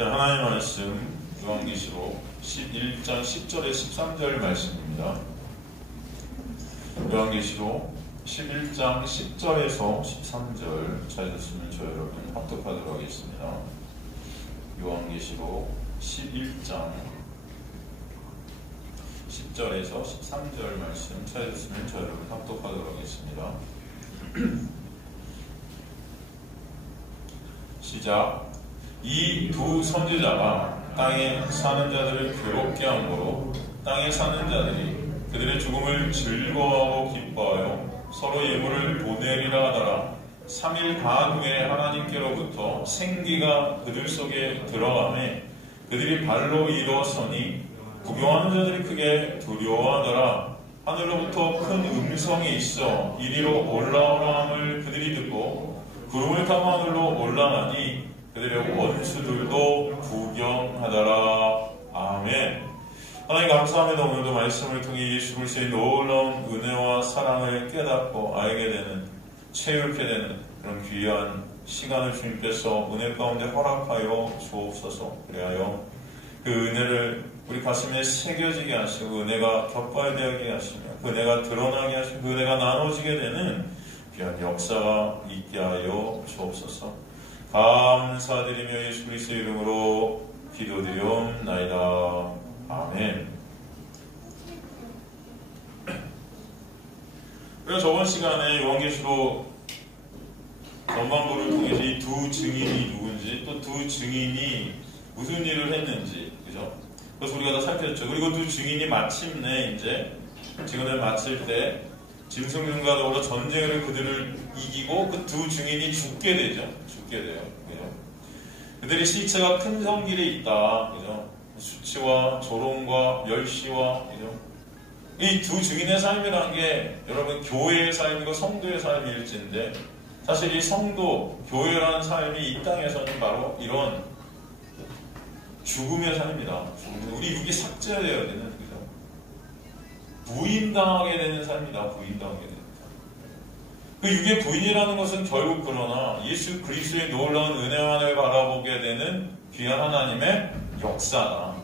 자, 하나님의 말씀 요한계시록 11장 10절에 13절 말씀입니다. 요한계시록 11장 10절에서 13절 찾으셨으면 저 여러분 합독하도록 하겠습니다. 요한계시록 11장 10절에서 13절 말씀 찾으셨으면 저 여러분 합독하도록 하겠습니다. 시작. 이 두 선지자가 땅에 사는 자들을 괴롭게 함으로 땅에 사는 자들이 그들의 죽음을 즐거워하고 기뻐하여 서로 예물을 보내리라 하더라. 3일 반 후에 하나님께로부터 생기가 그들 속에 들어가매 그들이 발로 일어서니 구경하는 자들이 크게 두려워하더라. 하늘로부터 큰 음성이 있어 이리로 올라오라 함을 그들이 듣고 구름을 타고 하늘로 올라가니 그들의 원수들도 구경하더라. 아멘. 하나님 감사합니다. 오늘도 말씀을 통해 예수 그리스도의 놀라운 은혜와 사랑을 깨닫고 알게 되는, 체육하게 되는 그런 귀한 시간을 주님께서 은혜 가운데 허락하여 주옵소서. 그리하여 그 은혜를 우리 가슴에 새겨지게 하시고 은혜가 격발되게 하시며 그 은혜가 드러나게 하시고 그 은혜가 나눠지게 되는 귀한 역사가 있게 하여 주옵소서. 감사드리며 예수 그리스도의 이름으로 기도드리옵나이다. 아멘. 그래서 저번 시간에 요한계시록 전반부를 통해서 이 두 증인이 누군지 또 두 증인이 무슨 일을 했는지, 그죠? 그래서 우리가 다 살폈죠. 그리고 두 증인이 마침내 이제 증언을 마칠 때 짐승들과 더불어 전쟁을 그들을 이기고 그 두 증인이 죽게 되죠. 죽게 돼요. 그죠? 그들의 시체가 큰 성길에 있다. 그죠? 수치와 조롱과 멸시와, 그죠? 이 두 증인의 삶이라는 게 여러분 교회의 삶이고 성도의 삶일진데 사실 이 성도, 교회라는 삶이 이 땅에서는 바로 이런 죽음의 삶이다. 우리 육이 삭제되어야 되는, 그죠? 부인당하게 되는 삶이다. 부인당하게 되는 삶. 그 육의 부인이라는 것은 결국 그러나 예수 그리스도의 놀라운 은혜만을 바라보게 되는 귀한 하나님의 역사다.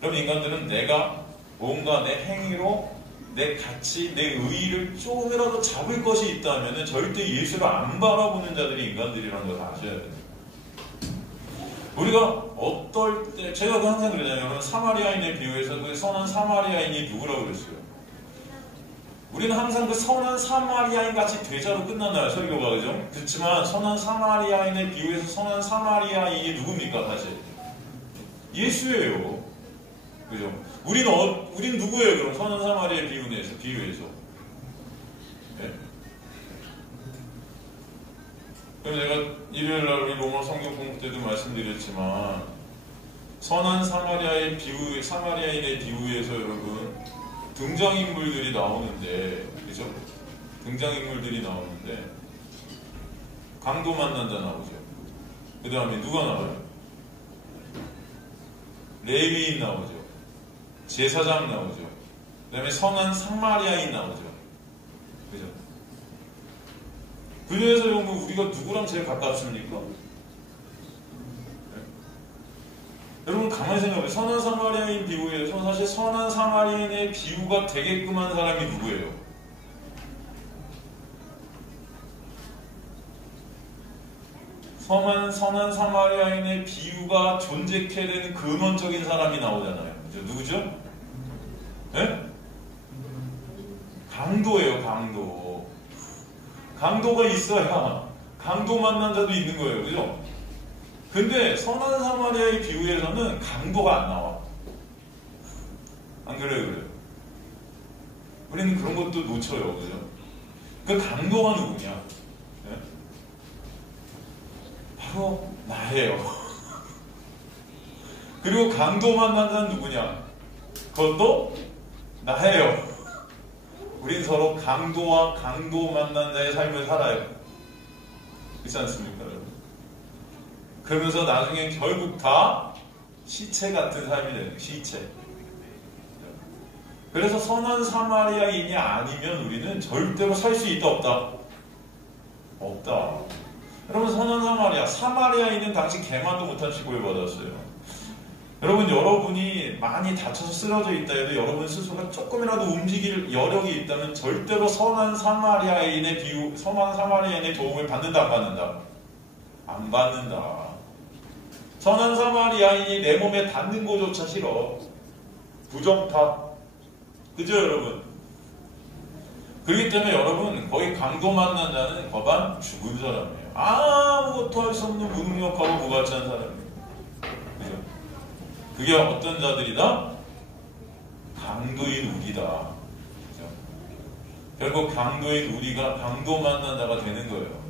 그럼 인간들은 내가 뭔가 내 행위로 내 가치, 내 의의를 조금이라도 잡을 것이 있다면 절대 예수를 안 바라보는 자들이 인간들이라는 걸 아셔야 돼요. 우리가 어떨 때, 제가 항상 그러잖아요. 여러분, 사마리아인의 비유에서 그 선한 사마리아인이 누구라고 그랬어요? 우리는 항상 그 선한 사마리아인 같이 되자로 끝나나요, 설교가, 그죠? 그렇지만 선한 사마리아인의 비유에서 선한 사마리아인이 누굽니까, 사실? 예수예요. 그죠? 우린 누구예요, 그럼? 선한 사마리아의 비유에서. 네? 그럼 제가 일요일날 우리 로마 성경 공부 때도 말씀드렸지만, 선한 사마리아인의 비유에서 여러분, 등장인물들이 나오는데, 그죠? 등장인물들이 나오는데, 강도 만난 자 나오죠. 그 다음에 누가 나와요? 레위인 나오죠. 제사장 나오죠. 그 다음에 선한 사마리아인 나오죠. 그죠? 그 중에서 여러분, 우리가 누구랑 제일 가깝습니까? 여러분 가만히 생각해보세요. 선한 사마리아인 비유에서 사실 선한 사마리아인의 비유가 되게끔 한 사람이 누구예요? 선한 사마리아인의 비유가 존재케 되는 근원적인 사람이 나오잖아요. 그죠? 누구죠? 네? 강도예요. 강도. 강도가 있어야 강도 만난 자도 있는 거예요. 그죠? 근데 선한 사마리아의 비유에서는 강도가 안 나와. 안 그래요? 그래요? 우리는 그런 것도 놓쳐요. 그죠? 그 강도가 누구냐? 네? 바로 나예요. 그리고 강도 만난 자는 누구냐? 그것도 나예요. 우린 서로 강도와 강도 만난 자의 삶을 살아요. 그렇지 않습니까, 여러분? 그러면서 나중에 결국 다 시체 같은 삶이 되는 거예요. 시체. 그래서 선한 사마리아인이 아니면 우리는 절대로 살 수 있다 없다? 없다. 여러분, 선한 사마리아, 사마리아인은 당시 개만도 못한 취급을 받았어요. 여러분, 여러분이 많이 다쳐서 쓰러져 있다 해도 여러분 스스로가 조금이라도 움직일 여력이 있다면 절대로 선한 사마리아인의 도움을 받는다, 안 받는다? 안 받는다. 선한 사마리아인이 내 몸에 닿는 것조차 싫어. 부정타. 그죠, 여러분? 그렇기 때문에 여러분, 거기 강도 만난 자는 거반 죽은 사람이에요. 아무것도 할 수 없는 무능력하고 무가치한 사람이에요. 그죠? 그게 어떤 자들이다? 강도인 우리다. 그죠? 결국 강도인 우리가 강도 만난 자가 되는 거예요.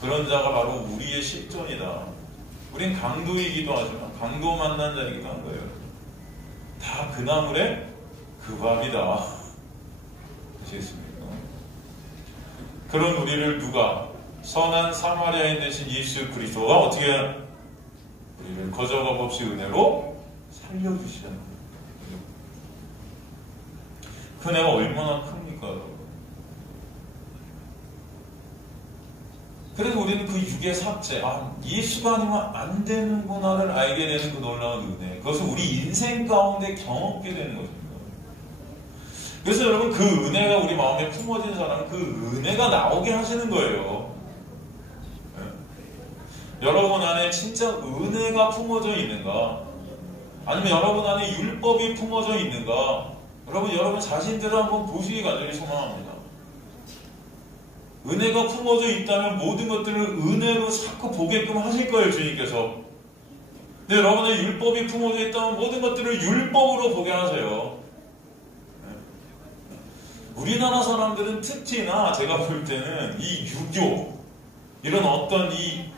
그런 자가 바로 우리의 실존이다. 우린 강도이기도 하지만 강도 만난 자이기도 한 거예요. 다 그 나물의 그 밥이다. 아시겠습니까? 그런 우리를 누가? 선한 사마리아인 되신 예수 그리스도가 어떻게 우리를 거저값 없이 은혜로 살려주시는 거예요. 그 은혜가 얼마나 큽니까, 여러분? 그래서 우리는 그 육의 삭제, 예수가 아니면 안 되는구나를 알게 되는 그 놀라운 은혜, 그것을 우리 인생 가운데 경험하게 되는 것입니다. 그래서 여러분, 그 은혜가 우리 마음에 품어진 사람은 그 은혜가 나오게 하시는 거예요. 네? 여러분 안에 진짜 은혜가 품어져 있는가? 아니면 여러분 안에 율법이 품어져 있는가? 여러분 자신들을 한번 보시기 간절히 소망합니다. 은혜가 품어져 있다면 모든 것들을 은혜로 자꾸 보게끔 하실 거예요, 주님께서. 근데 여러분의 율법이 품어져 있다면 모든 것들을 율법으로 보게 하세요. 우리나라 사람들은 특히나 제가 볼 때는 이 유교, 이런 어떤 이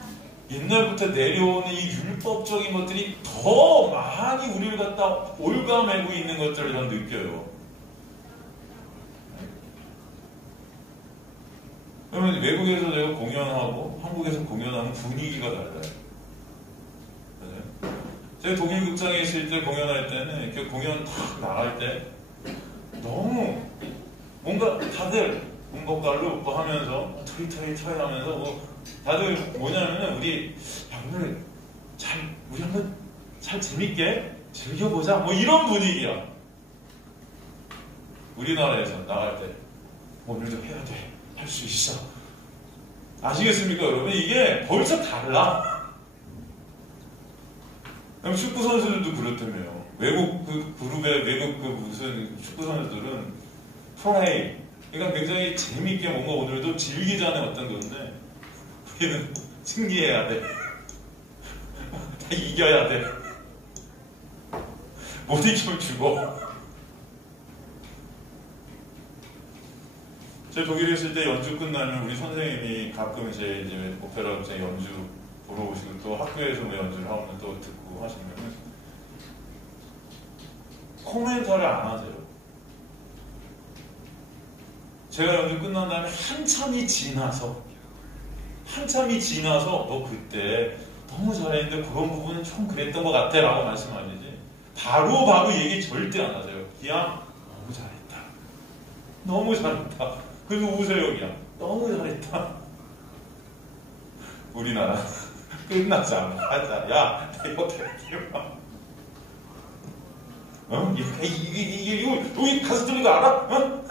옛날부터 내려오는 이 율법적인 것들이 더 많이 우리를 갖다 올가매고 있는 것들을 전 느껴요. 그러면 외국에서 제가 공연하고 한국에서 공연하면 분위기가 달라요. 제가 독일 극장에 있을 때 공연할 때는 이렇게 공연 탁 나갈 때 너무 뭔가 다들 문법깔로 뭐 하면서 터이 하면서 뭐 다들 뭐냐면은 우리 한번 잘 재밌게 즐겨보자 뭐 이런 분위기야. 우리나라에서 나갈 때 오늘도 해야 돼. 할 수 있어. 아시겠습니까, 여러분? 이게 벌써 달라. 축구 선수들도 그렇다며요. 외국 그 그룹의 외국 그 무슨 축구 선수들은 프라이, 그러니까 굉장히 재밌게 뭔가 오늘도 즐기자는 어떤 건데, 우리는 승리해야 돼. 다 이겨야 돼. 못 이기면 죽어. 제가 독일에 있을 때 연주 끝나면 우리 선생님이 가끔 이제 오페라 극장 연주 보러 오시고 또 학교에서 뭐 연주를 하면 또 듣고 하시면 코멘터를 안 하세요. 제가 연주 끝난 다음에 한참이 지나서 너 그때 너무 잘했는데 그런 부분은 좀 그랬던 것 같아 라고 말씀하시지 바로 얘기 절대 안 하세요. 그냥 너무 잘했다. 그리고 우세요. 그냥 너무 잘했다. 우리나라 끝나자마자 야 이렇게 이거 여기 가서 들은 거 알아? 어?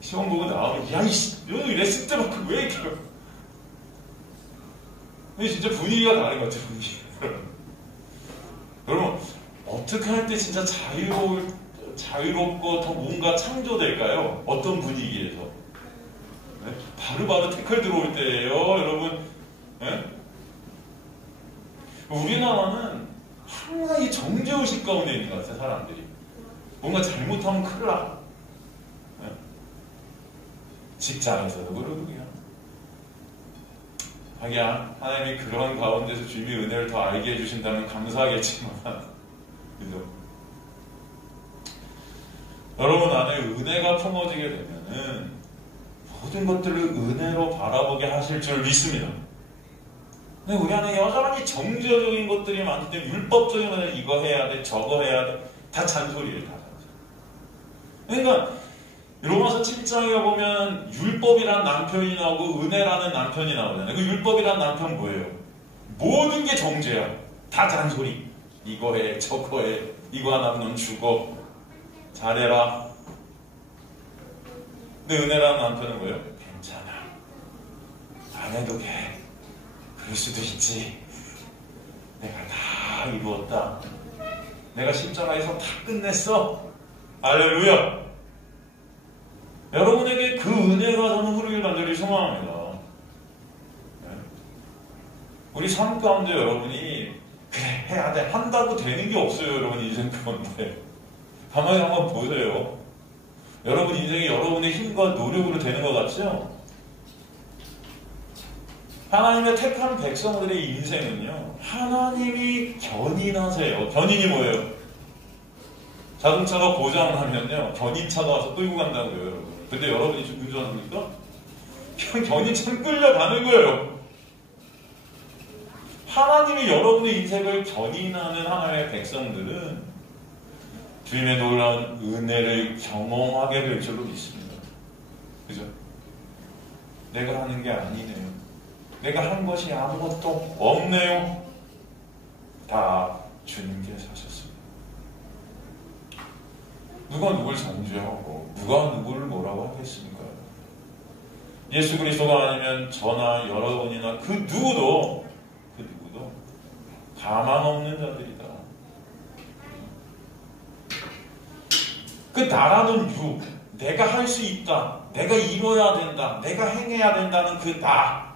시험 보고 나오면 야이씨 여기 레슨 때 막 왜 이렇게 근데 진짜 분위기가 다른 것 같아요. 분위기. 여러분 어떻게 할 때 진짜 자유롭고 더 뭔가 창조될까요? 어떤 분위기에서? 네? 바로 태클 들어올 때예요, 여러분. 네? 우리나라는 항상 이 정죄의식 가운데 있는 것 같아요, 사람들이. 뭔가 잘못하면 큰일 나. 네? 직장에서도 그러고 그냥. 하기야 하나님이 그런 가운데서 주님의 은혜를 더 알게 해주신다면 감사하겠지만 그죠? 여러분 안에 은혜가 품어지게 되면은 모든 것들을 은혜로 바라보게 하실 줄 믿습니다. 근데 우리 안에 여전히 정죄적인 것들이 많기 때문에 율법적인 것들 이거 해야 돼 저거 해야 돼 다 잔소리를 다 하죠. 그러니까 로마서 7장에 보면 율법이란 남편이 나오고 은혜라는 남편이 나오잖아요. 그 율법이란 남편 뭐예요? 모든 게 정죄야. 다 잔소리. 이거 해, 저거 해. 이거 안 하면 넌 죽어. 잘해라. 근데 은혜라는 남편은 뭐예요? 괜찮아. 안 해도 돼. 그럴 수도 있지. 내가 다 이루었다. 내가 십자가에서 다 끝냈어. 할렐루야. 여러분에게 그 은혜가 저는 흐르길 간절히 소망합니다. 우리 삶 가운데 여러분이 그래 해야 돼 한다고 되는 게 없어요. 여러분 인생 가운데 가만히 한번 보세요. 여러분 인생이 여러분의 힘과 노력으로 되는 것 같죠? 하나님의 택한 백성들의 인생은요, 하나님이 견인하세요. 견인이 뭐예요? 자동차가 고장나면요 견인차가 와서 끌고 간다고요. 여러분. 근데 여러분이 지금 운전합니까? 견인차는 끌려가는 거예요. 하나님이 여러분의 인생을 견인하는 하나님의 백성들은 주님의 놀라운 은혜를 경험하게 될 줄로 믿습니다. 그죠? 내가 하는 게 아니네요. 내가 한 것이 아무것도 없네요. 다 주님께서 하셨습니다. 누가 누굴 정죄하고 누가 누구를 뭐라고 하겠습니까? 예수 그리스도가 아니면 저나 여러분이나 그 누구도 가망 없는 자들이다. 그 나라는 유, 내가 할 수 있다, 내가 이뤄야 된다, 내가 행해야 된다는 그 나,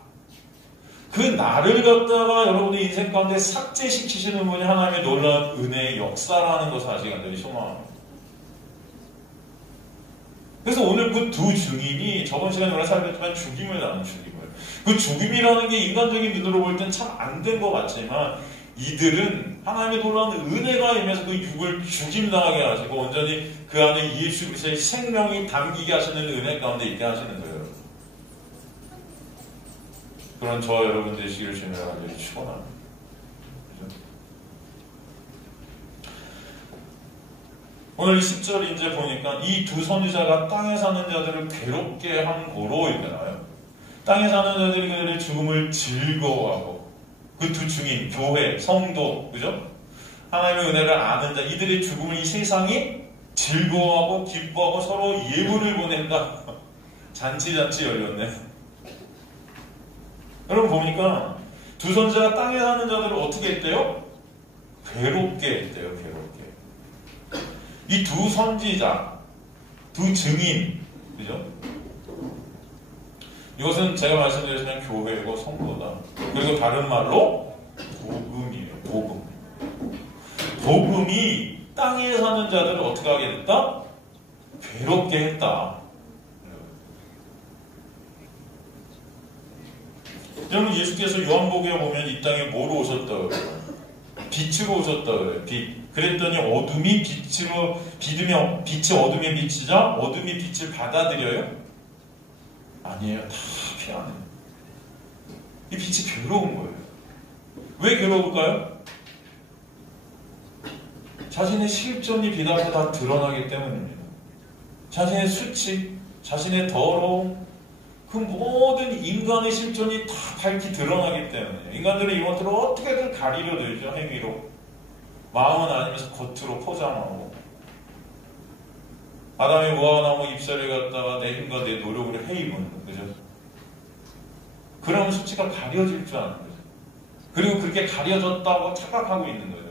그 나를 갖다가 여러분의 인생 가운데 삭제시키시는 분이 하나님의 놀라운 은혜의 역사라는 것을 아직 간절히 소망합니다. 그래서 오늘 그 두 증인이 저번 시간에 우리가 살폈지만 죽임을 당한 죽임을, 그 죽임이라는 게 인간적인 눈으로 볼 땐 참 안 된 것 같지만 이들은 하나님의 놀라운 은혜가 임해서 그 육을 죽임당하게 하시고 온전히 그 안에 예수 그리스도의 생명이 담기게 하시는 은혜 가운데 있게 하시는 거예요. 그런 저 여러분 되시기를 주님으로 간절히 축원합니다. 오늘 10절 이제 보니까 이 두 선지자가 땅에 사는 자들을 괴롭게 한 고로 이렇게 나와요. 땅에 사는 자들이 그들의 죽음을 즐거워하고 그 두 증인, 교회, 성도, 그죠? 하나님의 은혜를 아는 자, 이들의 죽음을 이 세상이 즐거워하고 기뻐하고 서로 예물을 보낸다. 잔치 열렸네. 여러분 보니까 두 선지자가 땅에 사는 자들을 어떻게 했대요? 괴롭게 했대요. 괴롭게. 이 두 선지자, 두 증인, 그죠? 이것은 제가 말씀드렸지만 교회고 성도다. 그리고 다른 말로 복음이에요. 복음. 복음이 땅에 사는 자들을 어떻게 하게 됐다? 괴롭게 했다. 여러분 예수께서 요한복음에 보면 이 땅에 뭐로 오셨다 그래요? 빛으로 오셨다 그래요. 빛. 그랬더니 어둠이 빛으로 빛이 어둠의 빛이자 어둠이 빛을 받아들여요? 아니에요. 다 피하네요. 이 빛이 괴로운 거예요. 왜 괴로울까요? 자신의 실존이 빛 앞에 다 드러나기 때문입니다. 자신의 수치, 자신의 더러움, 그 모든 인간의 실존이 다 밝히 드러나기 때문에 인간들은 이것들을 어떻게든 가리려 들죠. 행위로. 마음은 아니면서 겉으로 포장하고 아담의 무화과나무 잎사귀를 갖다가 내 힘과 내 노력으로 해입은 그죠? 그러면 수치가 가려질 줄 아는 거죠. 그리고 그렇게 가려졌다고 착각하고 있는 거죠.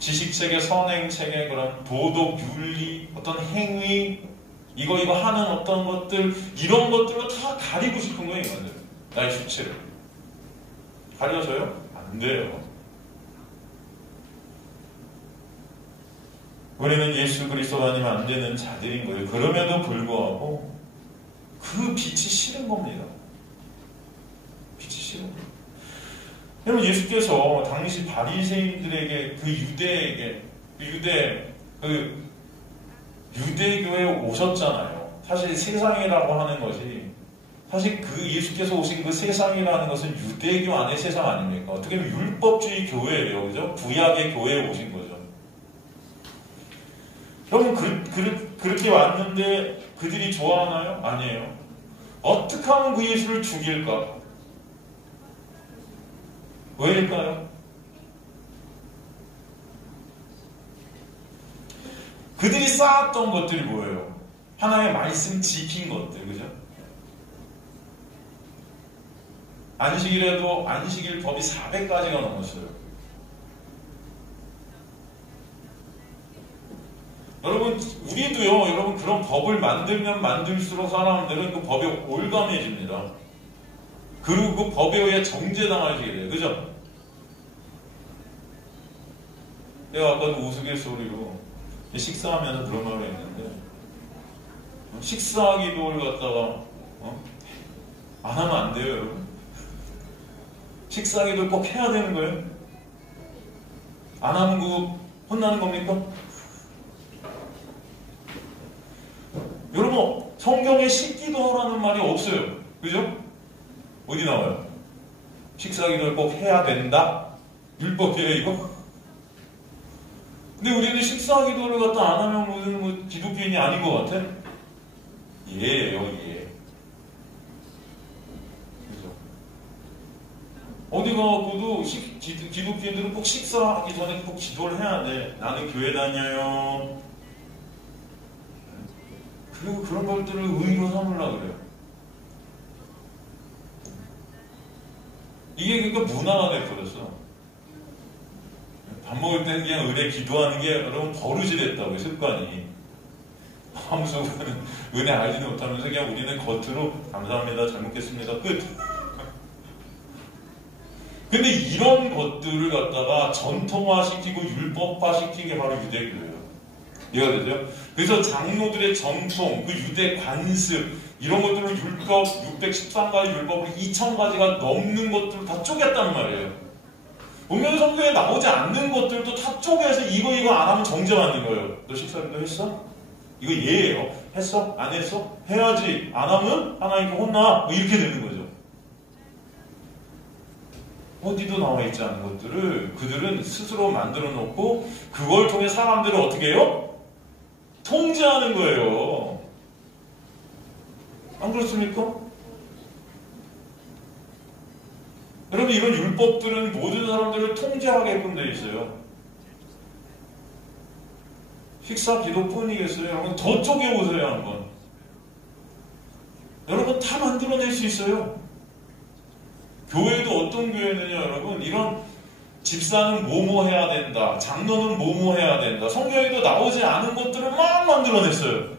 지식체계, 선행체계, 그런 도덕, 윤리, 어떤 행위, 이거 하는 어떤 것들, 이런 것들로 다 가리고 싶은 거예요, 이거는. 나의 수치를. 가려져요? 안 돼요. 우리는 예수 그리스도가 아니면 안 되는 자들인 거예요. 그럼에도 불구하고 그 빛이 싫은 겁니다. 빛이 싫은 거예요. 여러분 예수께서 당시 바리새인들에게 유대교에 오셨잖아요. 사실 세상이라고 하는 것이 사실 그 예수께서 오신 그 세상이라는 것은 유대교 안의 세상 아닙니까? 어떻게 보면 율법주의 교회예요. 그죠? 구약의 교회에 오신 거죠. 여러분 그렇게 왔는데 그들이 좋아하나요? 아니에요. 어떻게 하면 그 예수를 죽일까? 왜일까요? 그들이 쌓았던 것들이 뭐예요? 하나의 말씀 지킨 것들, 그죠? 안식일에도 안식일 법이 400가지가 넘었어요. 여러분, 우리도요, 여러분, 그런 법을 만들면 만들수록 사람들은 그 법에 올감해집니다. 그리고 그 법에 의해 정죄당하시게 돼요. 그죠? 내가 아까도 우스갯소리로 식사하면서 그런 말을 했는데, 식사 기도를 갖다가, 안 하면 안 돼요, 여러분. 식사 기도를 꼭 해야 되는 거예요? 안 하면 그거 혼나는 겁니까? 여러분, 성경에 식기도하라는 말이 없어요. 그죠? 어디 나와요? 식사 기도를 꼭 해야 된다? 율법이에요, 이거? 근데 우리는 식사 기도를 갖다 안 하면 무슨 기독교인이 아닌 것 같아? 예예요, 예. 그죠? 어디 가고도 기독교인들은 꼭 식사하기 전에 꼭 기도를 해야 돼. 나는 교회 다녀요. 그리고 그런 것들을 의로 삼으려고 그래요. 이게 그러니까 문화가 돼버렸어. 밥 먹을 때는 그냥 의뢰 기도하는 게 여러분 버릇이 됐다고요, 습관이. 마음속으로는 은혜 알지는 못하면서 그냥 우리는 겉으로 감사합니다, 잘 먹겠습니다, 끝. 근데 이런 것들을 갖다가 전통화시키고 율법화시킨 게 바로 유대교예요. 이해가 되죠? 그래서 장로들의 전통, 그 유대 관습, 이런 것들을 율법, 613가지 율법으로 2000가지가 넘는 것들을 다 쪼갰단 말이에요. 분명히 성경에 나오지 않는 것들도 다 쪼개서 이거 안 하면 정죄받는 거예요. 너 식사기도 했어? 이거 예예요. 했어? 안 했어? 해야지. 안 하면 하나님께 혼나. 뭐 이렇게 되는 거죠. 어디도 나와 있지 않은 것들을 그들은 스스로 만들어 놓고 그걸 통해 사람들을 어떻게 해요? 통제하는 거예요. 안 그렇습니까? 여러분, 이런 율법들은 모든 사람들을 통제하게끔 되어 있어요. 식사 기도뿐이겠어요? 여러분, 더 쪼개보세요, 한번. 여러분, 다 만들어낼 수 있어요. 교회도 어떤 교회느냐, 여러분, 이런 집사는 뭐뭐 해야 된다, 장로는 뭐뭐 해야 된다, 성경에도 나오지 않은 것들을 막 만들어냈어요.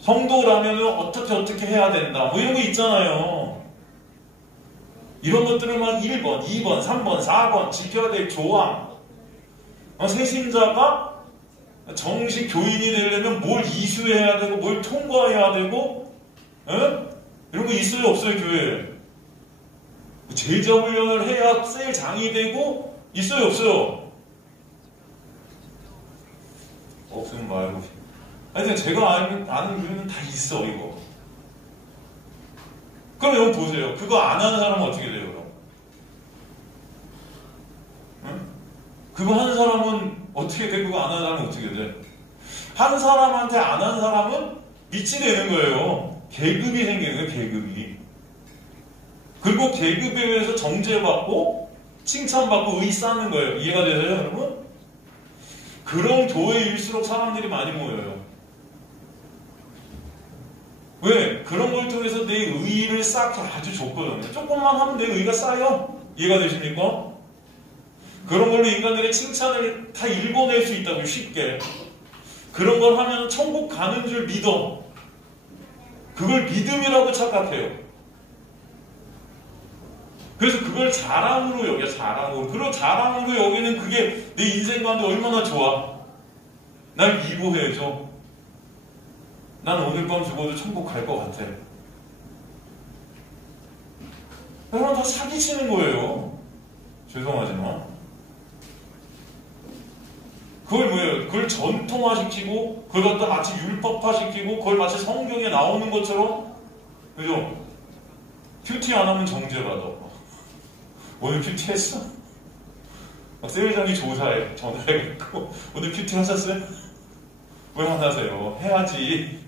성도라면 어떻게 해야 된다, 뭐 이런 거 있잖아요. 이런 것들을 막 1번, 2번, 3번, 4번 지켜야 될 조항. 새신자가 정식 교인이 되려면 뭘 이수해야 되고 뭘 통과해야 되고, 이런 거 있어요, 없어요, 교회에? 제자 훈련을 해야 셀장이 되고 있어요, 없어요? 없으면 말고. 하여튼 제가 아는 교회는 다 있어, 이거. 그럼 여러분 보세요. 그거 안 하는 사람은 어떻게 돼요, 그럼? 응? 그거 하는 사람은 어떻게 돼? 그거 안 하는 사람은 어떻게 돼? 한 사람한테 안 하는 사람은 밑이 되는 거예요. 계급이 생기는 거예요, 계급이. 그리고 계급에 의해서 정죄받고 칭찬받고 의 쌓는 거예요. 이해가 되세요, 여러분? 그런 교회일수록 사람들이 많이 모여요. 왜? 그런 걸 통해서 내 의의를 쌓기 아주 좋거든요. 조금만 하면 내 의의가 쌓여. 이해가 되십니까? 그런 걸로 인간들의 칭찬을 다 읽어낼 수 있다고요, 쉽게. 그런 걸 하면 천국 가는 줄 믿어. 그걸 믿음이라고 착각해요. 그래서 그걸 자랑으로 여겨, 자랑으로. 그런 자랑으로 여기는 그게 내 인생 가운데 얼마나 좋아. 날 위로해줘. 난 오늘 밤 죽어도 천국 갈 것 같아. 여러분, 다 사기치는 거예요. 죄송하지만. 그걸 뭐예요? 그걸 전통화시키고, 그걸 갖다 마치 율법화시키고, 그걸 마치 성경에 나오는 것처럼, 그죠? 큐티 안 하면 정죄받아. 오늘 큐티 했어? 막 세회장이 전화해갖고 오늘 큐티 하셨어요? 왜 안 하세요? 해야지.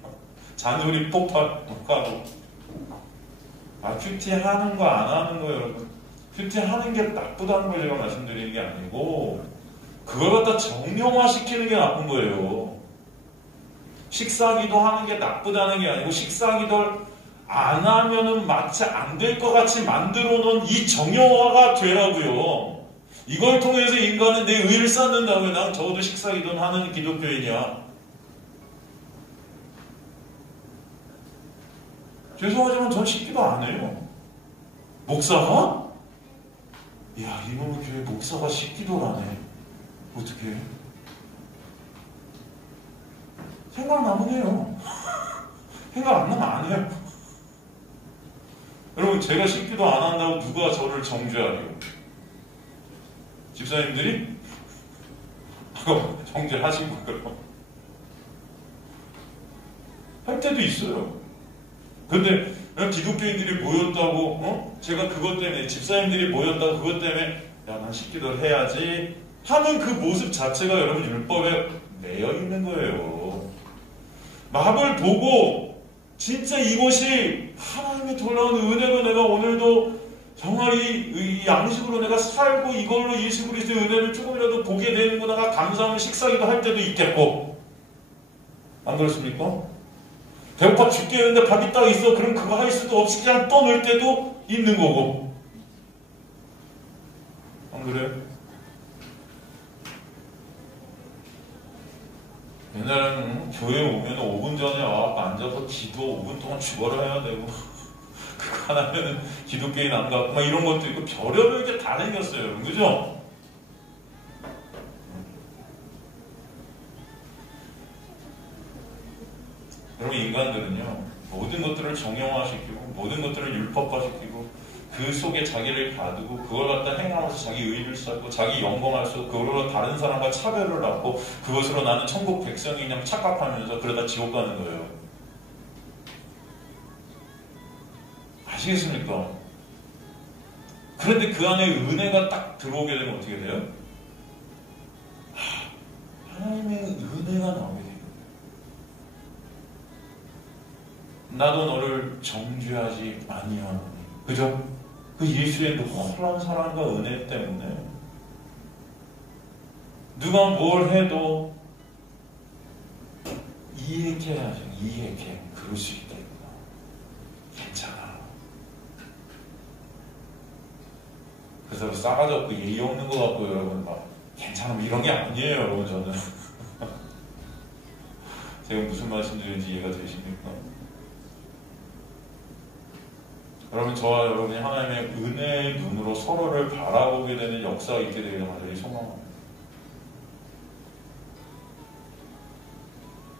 잔소리 폭발하고. 큐티 하는 거 안 하는 거 여러분. 큐티 하는 게 나쁘다는 걸 제가 말씀드리는 게 아니고 그걸 갖다 정형화시키는 게 나쁜 거예요. 식사기도 하는 게 나쁘다는 게 아니고 식사기도를 안 하면은 마치 안 될 것 같이 만들어 놓은 이 정형화가 되라고요. 이걸 통해서 인간은 내 의를 쌓는다면 난 적어도 식사기도는 하는 기독교인이야. 죄송하지만 전 식기도 안 해요. 목사가? 이야, 이놈의 교회 목사가 식기도를 안 해. 어떻게 해? 생각나면 해요. 생각 안 나면 안 해요. 여러분, 제가 식기도 안 한다고 누가 저를 정죄하래요? 집사님들이? 정죄하시고 그럼 할 때도 있어요. 근데 기독교인들이 모였다고, 제가 그것 때문에, 집사님들이 모였다고 그것 때문에, 야, 난 식기도를 해야지 하는 그 모습 자체가 여러분 율법에 매여 있는 거예요. 마음을 보고 진짜 이것이 하나님의 놀라운 은혜로 내가 오늘도 정말 이 양식으로 내가 살고 이걸로 예수 그리스도의 은혜를 조금이라도 보게 되는구나가 감사하는 식사기도 할 때도 있겠고, 안 그렇습니까? 배고파 죽겠는데 밥이 딱 있어. 그럼 그거 할 수도 없이 그냥 떠놀 때도 있는 거고. 안 그래? 옛날에는 교회 오면 5분 전에 와서 앉아서 기도 5분 동안 죽어라 해야 되고 그거 안 하면은 기독교인 안 가고 막 이런 것도 있고 별의별 게 다 생겼어요. 그죠? 여러분, 인간들은요, 모든 것들을 정형화시키고 모든 것들을 율법화시키고 그 속에 자기를 가두고 그걸 갖다 행하면서 자기 의를 쌓고 자기 영광할 수 그걸로 다른 사람과 차별을 하고 그것으로 나는 천국 백성이냐 착각하면서 그러다 지옥 가는 거예요. 아시겠습니까? 그런데 그 안에 은혜가 딱 들어오게 되면 어떻게 돼요? 하나님의 은혜가 나오게 돼요. 나도 너를 정죄하지 아니하노니. 그죠? 그 예수의 놀라운 사랑과 은혜 때문에 누가 뭘 해도 이해해야지. 이해해. 그럴 수 있다. 괜찮아. 그래서 싸가지 없고 예의 없는 것 같고 여러분 막 괜찮아 이런 게 아니에요. 여러분 저는 제가 무슨 말씀드리는지 이해가 되십니까? 여러분, 저와 여러분이 하나님의 은혜의 눈으로 서로를 바라보게 되는 역사가 있게 되기를 간절히 소망합니다.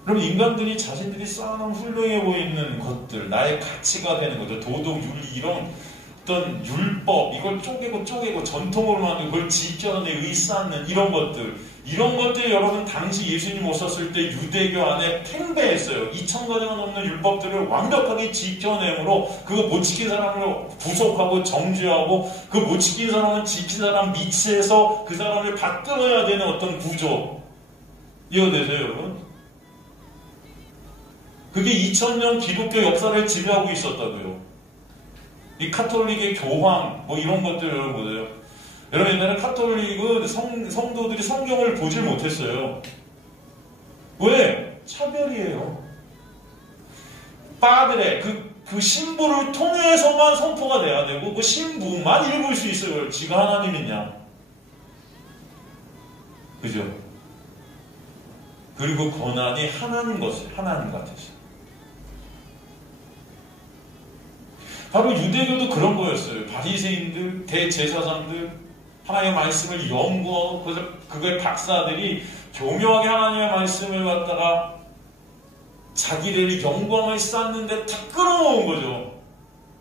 그럼 인간들이 자신들이 쌓아놓은 훌륭해 보이는 것들, 나의 가치가 되는 거죠. 도덕, 윤리, 이런 어떤 율법, 이걸 쪼개고 전통으로 만들고 그걸 지켜내 의쌓는 이런 것들 여러분 당시 예수님 오셨을 때 유대교 안에 팽배했어요. 2000가지가 넘는 율법들을 완벽하게 지켜내므로 그거 못 지킨 사람을 구속하고 정죄하고 그 못 지킨 사람은 지킨 사람 밑에서 그 사람을 받들어야 되는 어떤 구조. 이해되세요 여러분? 그게 2000년 기독교 역사를 지배하고 있었다고요. 이 카톨릭의 교황 뭐 이런 것들 여러분 보세요. 여러분 옛날에 카톨릭은 성도들이 성경을 보질 못했어요. 왜? 차별이에요. 빠드레 그 신부를 통해서만 선포가 돼야 되고 그 신부만 읽을 수 있어요. 지가 하나님이냐. 그죠? 그리고 권한이 하나님 같으시. 바로 유대교도 그런 거였어요. 바리새인들, 대제사장들, 하나님의 말씀을 연구하고 그걸 박사들이 교묘하게 하나님의 말씀을 갖다가 자기들의 영광을 쌓는데 다 끌어모은 거죠.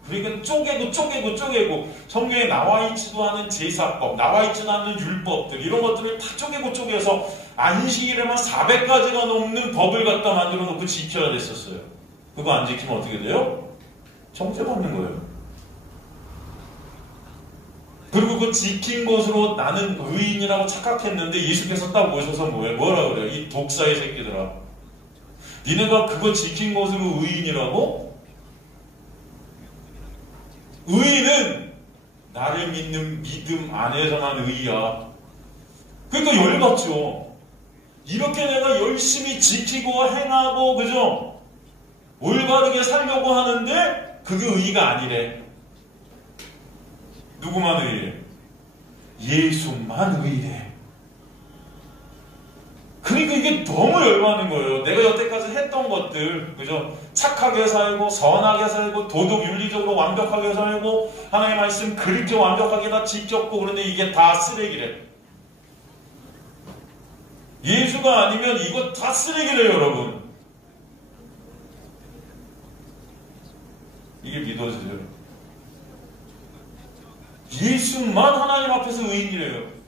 그러니까 쪼개고 성경에 나와있지도 않은 제사법, 나와있지도 않은 율법들 이런 것들을 다 쪼개서 안식일에만 400가지가 넘는 법을 갖다 만들어 놓고 지켜야 됐었어요. 그거 안 지키면 어떻게 돼요? 정죄받는 거예요. 그리고 그 지킨 것으로 나는 의인이라고 착각했는데 예수께서 딱 오셔서 뭐라 그래요? 이 독사의 새끼들아, 니네가 그거 지킨 것으로 의인이라고? 의인은 나를 믿는 믿음 안에서만 의야. 그러니까 열받죠. 이렇게 내가 열심히 지키고 행하고, 그죠? 올바르게 살려고 하는데 그게 의의가 아니래. 누구만 의의래? 예수만 의의래. 그러니까 이게 너무 열받는 거예요. 내가 여태까지 했던 것들, 그죠? 착하게 살고, 선하게 살고, 도덕 윤리적으로 완벽하게 살고, 하나님의 말씀 그렇게 완벽하게 다 지켰고, 그런데 이게 다 쓰레기래. 예수가 아니면 이거 다 쓰레기래요, 여러분. 이게 믿어지죠? 예수만 하나님 앞에서 의인이래요.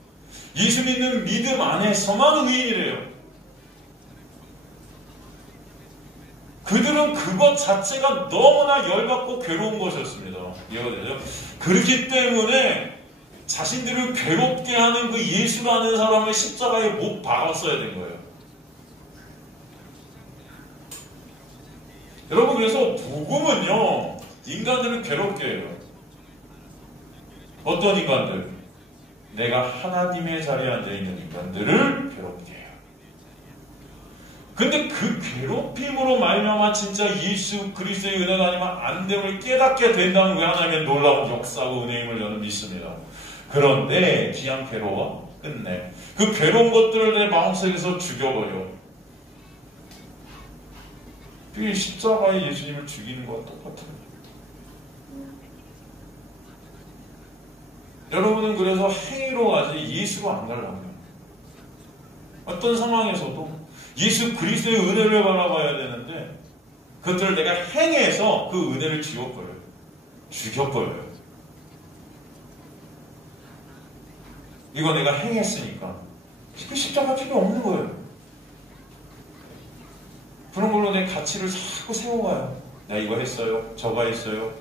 예수 믿는 믿음 안에서만 의인이래요. 그들은 그것 자체가 너무나 열받고 괴로운 것이었습니다. 이해가 되죠? 그렇기 때문에 자신들을 괴롭게 하는 그 예수라는 사람을 십자가에 못 박았어야 된 거예요. 여러분, 그래서 복음은요, 인간들을 괴롭게 해요. 어떤 인간들? 내가 하나님의 자리에 앉아있는 인간들을 괴롭게 해요. 근데 그 괴롭힘으로 말미암아 진짜 예수 그리스도의 은혜가 아니면 안 됨을 깨닫게 된다는 게 하나님의 놀라운 역사고 은혜임을 저는 믿습니다. 그런데 기한 괴로워? 끝내. 그 괴로운 것들을 내 마음속에서 죽여버려. 이 십자가에 예수님을 죽이는 것과 똑같은 거예요. 여러분은 그래서 행위로 가지 예수로 안 가려고요. 어떤 상황에서도 예수 그리스도의 은혜를 바라봐야 되는데 그것들을 내가 행해서 그 은혜를 지워버려요. 죽여버려요. 이거 내가 행했으니까 그 십자가 필요 없는 거예요. 그런 걸로 내 가치를 자꾸 세워가요. 내가 이거 했어요. 저거 했어요.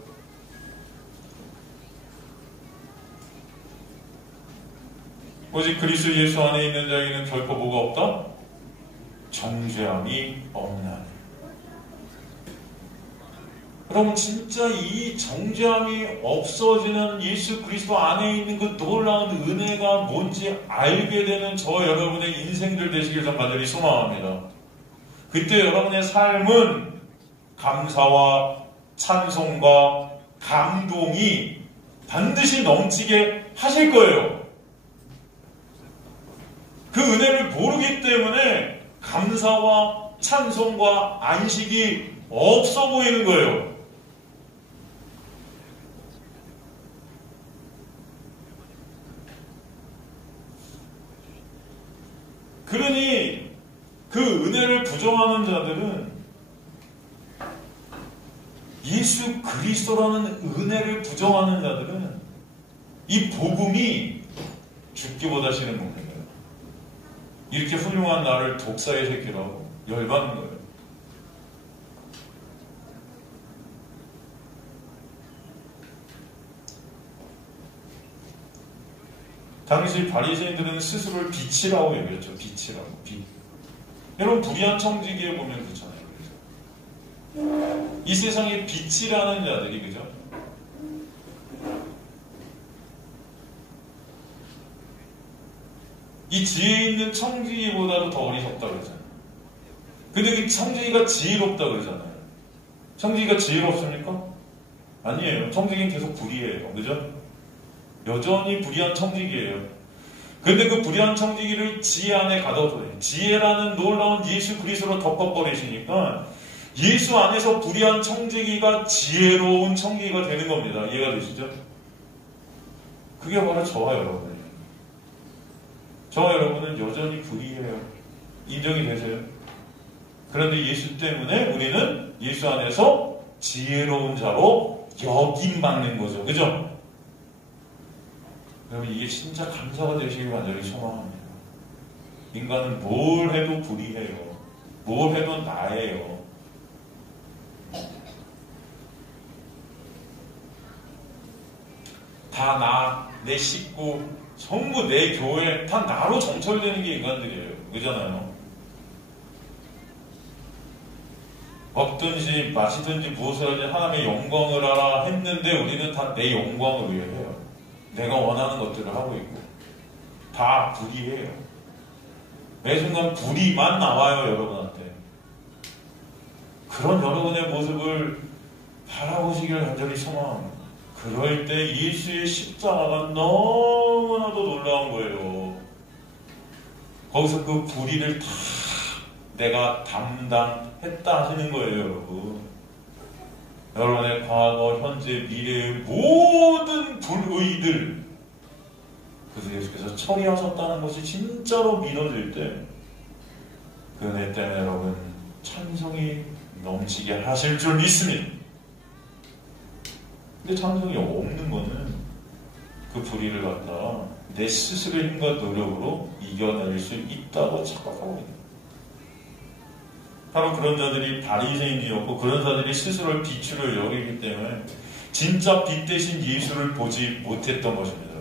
오직 그리스도 예수 안에 있는 자에게는 결코 뭐가 없다? 정죄함이 없나니. 여러분, 진짜 이 정죄함이 없어지는 예수 그리스도 안에 있는 그 놀라운 은혜가 뭔지 알게 되는 저 여러분의 인생들 되시길 전 간절히 소망합니다. 그때 여러분의 삶은 감사와 찬송과 감동이 반드시 넘치게 하실 거예요. 그 은혜를 모르기 때문에 감사와 찬송과 안식이 없어 보이는 거예요. 그러니 그 은혜를 부정하는 자들은 예수 그리스도라는 은혜를 부정하는 자들은 이 복음이 죽기보다 싫은 겁니다. 이렇게 훌륭한 나를 독사의 새끼라고 열받는 거예요. 당시 바리새인들은 스스로를 빛이라고 얘기했죠. 빛이라고. 빛. 여러분, 불의한 청지기에 보면 그렇잖아요. 그래서 이 세상에 빛이라는 자들이, 그죠? 이 지혜 있는 청지기보다도 더 어리석다 그러잖아요. 근데 그 청지기가 지혜롭다 그러잖아요. 청지기가 지혜롭습니까? 아니에요. 청지기는 계속 불의해요. 그죠? 여전히 불의한 청지기예요. 근데 그 불의한 청지기를 지혜 안에 가둬둬요. 지혜라는 놀라운 예수 그리스도로 덮어버리시니까 예수 안에서 불의한 청지기가 지혜로운 청지기가 되는 겁니다. 이해가 되시죠? 그게 바로 저와 여러분이에요. 저와 여러분은 여전히 불의해요. 인정이 되세요? 그런데 예수 때문에 우리는 예수 안에서 지혜로운 자로 여김받는 거죠. 그죠? 여러분, 이게 진짜 감사가 되시길 간절히 소망합니다. 인간은 뭘 해도 불의해요. 뭘 해도 나예요. 다 내 식구, 전부 내 교회, 다 나로 정철되는 게 인간들이에요. 그잖아요. 먹든지 마시든지 무엇을 하든지 하나님의 영광을 하라 했는데 우리는 다 내 영광을 위해 해요. 내가 원하는 것들을 하고 있고 다 불의해요. 매 순간 불의만 나와요. 여러분한테. 그런 여러분의 모습을 바라보시기를 간절히 소망합니다. 그럴 때 예수의 십자가가 너무나도 놀라운 거예요. 거기서 그 불의를 다 내가 담당했다 하시는 거예요, 여러분. 여러분의 과거, 현재, 미래의 모든 불의들, 그래서 예수께서 처리하셨다는 것이 진짜로 믿어질 때, 그 은혜 때문에 여러분, 찬송이 넘치게 하실 줄 믿습니다. 근데 찬송이 없는 거는 그 불의를 갖다가 내 스스로의 힘과 노력으로 이겨낼 수 있다고 착각하고 있는 거예요. 바로 그런 자들이 바리새인이었고 그런 자들이 스스로를 빛으로 여기기 때문에 진짜 빛 대신 예수를 보지 못했던 것입니다.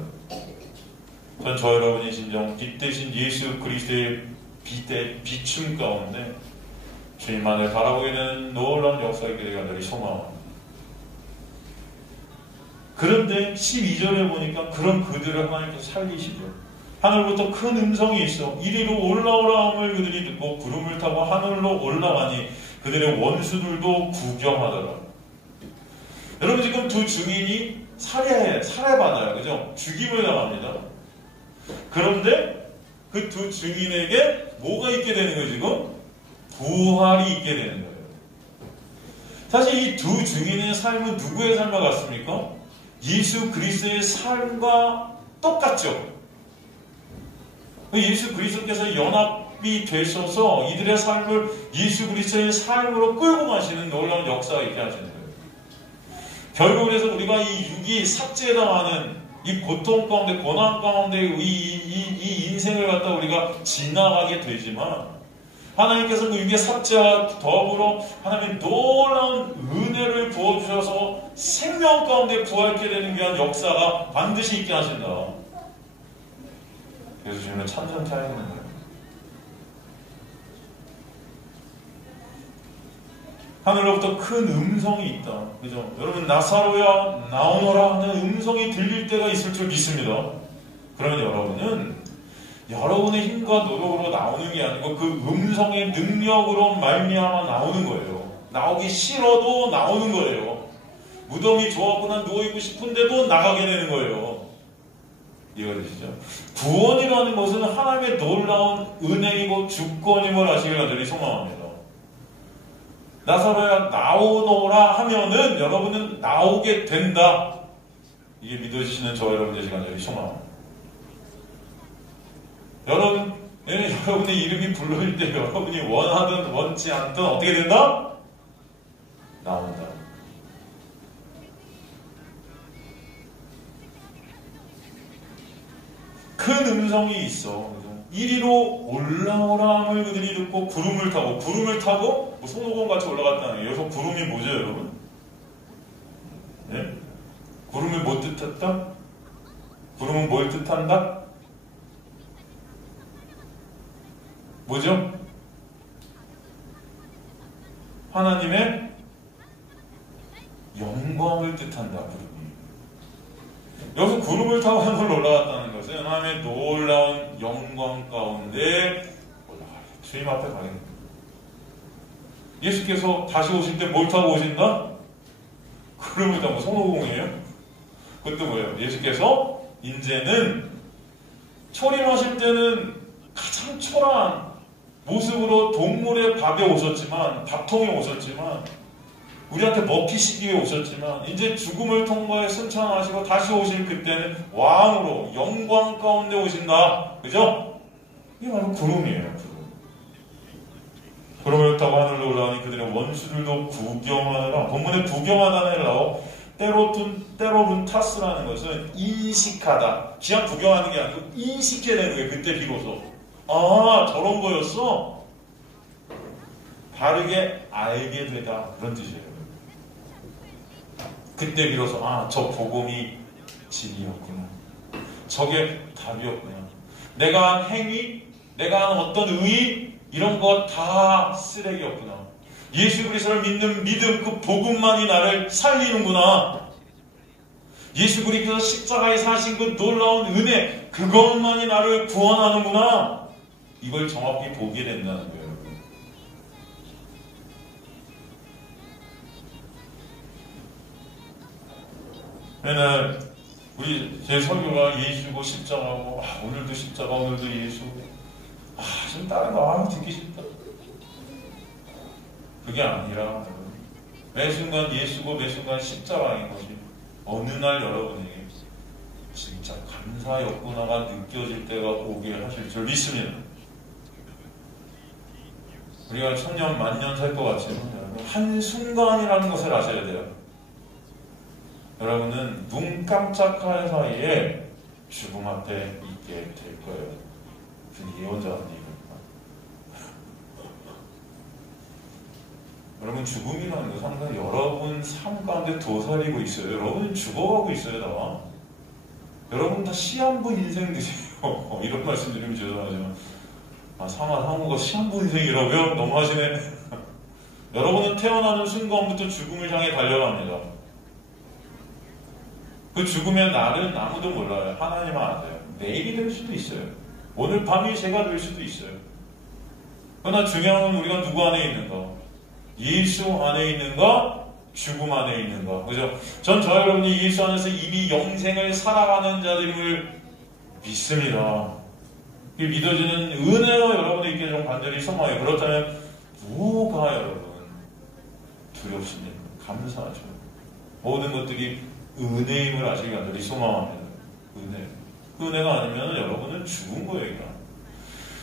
전 저 여러분이 진정 빛 대신 예수 그리스도의 빛의 비춤 가운데 주님만을 바라보게 되는 놀라운 역사가 있게 되기를 간절히 소망합니다. 그런데 12절에 보니까 그런 그들을 하나님께서 살리시죠. 하늘부터 큰 음성이 있어 이리로 올라오라 함을 그들이 듣고 구름을 타고 하늘로 올라가니 그들의 원수들도 구경하더라. 여러분 지금 두 증인이 살해받아요. 그죠? 죽임을 당합니다. 그런데 그 두 증인에게 뭐가 있게 되는 거예요 지금? 부활이 있게 되는 거예요. 사실 이 두 증인의 삶은 누구의 삶과 같습니까? 예수 그리스도의 삶과 똑같죠. 예수 그리스도께서 연합이 되셔서 이들의 삶을 예수 그리스도의 삶으로 끌고 가시는 놀라운 역사가 있게 하시는 거예요. 결국 그래서 우리가 이 육이 삭제당하는 이 고통 가운데 고난 가운데 이 인생을 갖다 우리가 지나가게 되지만 하나님께서 그 육의 삭제와 더불어 하나님의 놀라운 은혜를 부어주셔서 생명 가운데 부활케 되는 귀한 역사가 반드시 있게 하신다. 그래서 주님은 찬송케 하시는 거예요. 하늘로부터 큰 음성이 있다. 그죠? 여러분 나사로야 나오너라 하는 음성이 들릴 때가 있을 줄 믿습니다. 그러면 여러분은 여러분의 힘과 노력으로 나오는 게 아니고 그 음성의 능력으로 말미암아 나오는 거예요. 나오기 싫어도 나오는 거예요. 무덤이 좋았고 난 누워있고 싶은데도 나가게 되는 거예요. 이해가 되시죠? 구원이라는 것은 하나님의 놀라운 은혜이고 주권임을 아시길 간절히 소망합니다. 나사로야 나오노라 하면은 여러분은 나오게 된다. 이게 믿어지시는 저 여러분 되시길 간절히 소망합니다. 여러분의 이름이 불러질 때 여러분이 원하든 원치 않든 어떻게 된다? 나온다. 큰 음성이 있어. 이리로 올라오라 함을 그들이 듣고 구름을 타고 뭐 손오공 같이 올라갔다는 거예요. 여기서 구름이 뭐죠, 여러분? 네? 구름이 뭐 뜻했다? 구름은 뭘 뜻한다? 뭐죠? 하나님의 영광을 뜻한다. 구름이. 여기서 구름을 타고 하늘로 올라갔다는 것은 하나님의 놀라운 영광 가운데 올라가요. 주님 앞에 가게 됩니다. 예수께서 다시 오실 때 뭘 타고 오신다? 구름을 타고 손오공이에요? 그것도 뭐예요? 예수께서 이제는 초림하실 때는 가장 초라한 모습으로 동물의 밥에 오셨지만, 밥통에 오셨지만, 우리한테 먹히시기 위해 오셨지만, 이제 죽음을 통과해 승천하시고 다시 오실 그때는 왕으로 영광 가운데 오신다. 그죠? 이게 바로 구름이에요. 구름을 타고 하늘로 올라가니 그들의 원수들도 구경하느라. 본문에 구경하다는 라고 때로룬타스라는 것은 인식하다. 그냥 구경하는 게 아니고 인식해야 되는 거예요. 그때 비로소. 아, 저런 거였어? 바르게 알게 되다. 그런 뜻이에요. 그때 비로소 저 복음이 진이었구나. 저게 답이었구나. 내가 한 행위, 내가 한 어떤 의의, 이런 거 다 쓰레기였구나. 예수 그리스도를 믿는 믿음, 그 복음만이 나를 살리는구나. 예수 그리스도 십자가에 사신 그 놀라운 은혜, 그것만이 나를 구원하는구나. 이걸 정확히 보게 된다는 거예요. 맨날 제 설교가 예수고 십자가고, 오늘도 십자가, 오늘도 예수. 좀 다른 거 듣기 싫다. 그게 아니라 매 순간 예수고 매 순간 십자가인 것이 어느 날 여러분에게 진짜 감사였구나가 느껴질 때가 오게 하실 줄 믿습니다. 우리가 천년 만년 살 것 같지만 한순간이라는 것을 아셔야 돼요. 여러분은 눈 깜짝할 사이에 죽음 앞에 있게 될 거예요. 그 예언자는 얘기입니다. 여러분, 죽음이라는 것은 항상 여러분 삶 가운데 도사리고 있어요. 여러분은 죽어가고 있어요. 다. 여러분 다 시한부 인생들이에요. 이런 말씀 드리면 죄송하지만 상호가 시한부 인생이라고요? 너무하시네. 여러분은 태어나는 순간부터 죽음을 향해 달려갑니다. 그 죽음의 날은 아무도 몰라요. 하나님은 아세요. 내일이 될 수도 있어요. 오늘 밤이 새가 될 수도 있어요. 그러나 중요한 건 우리가 누구 안에 있는가? 예수 안에 있는가? 죽음 안에 있는가? 그죠? 저 여러분이 예수 안에서 이미 영생을 살아가는 자들임을 믿습니다. 그 믿어지는 은혜가 여러분에게 좀 간절히 소망해요. 그렇다면 뭐가 여러분 두렵습니까? 감사하죠. 모든 것들이 은혜임을 아시기 간절히 소망합니다. 은혜. 그 은혜가 아니면 여러분은 죽은 거예요.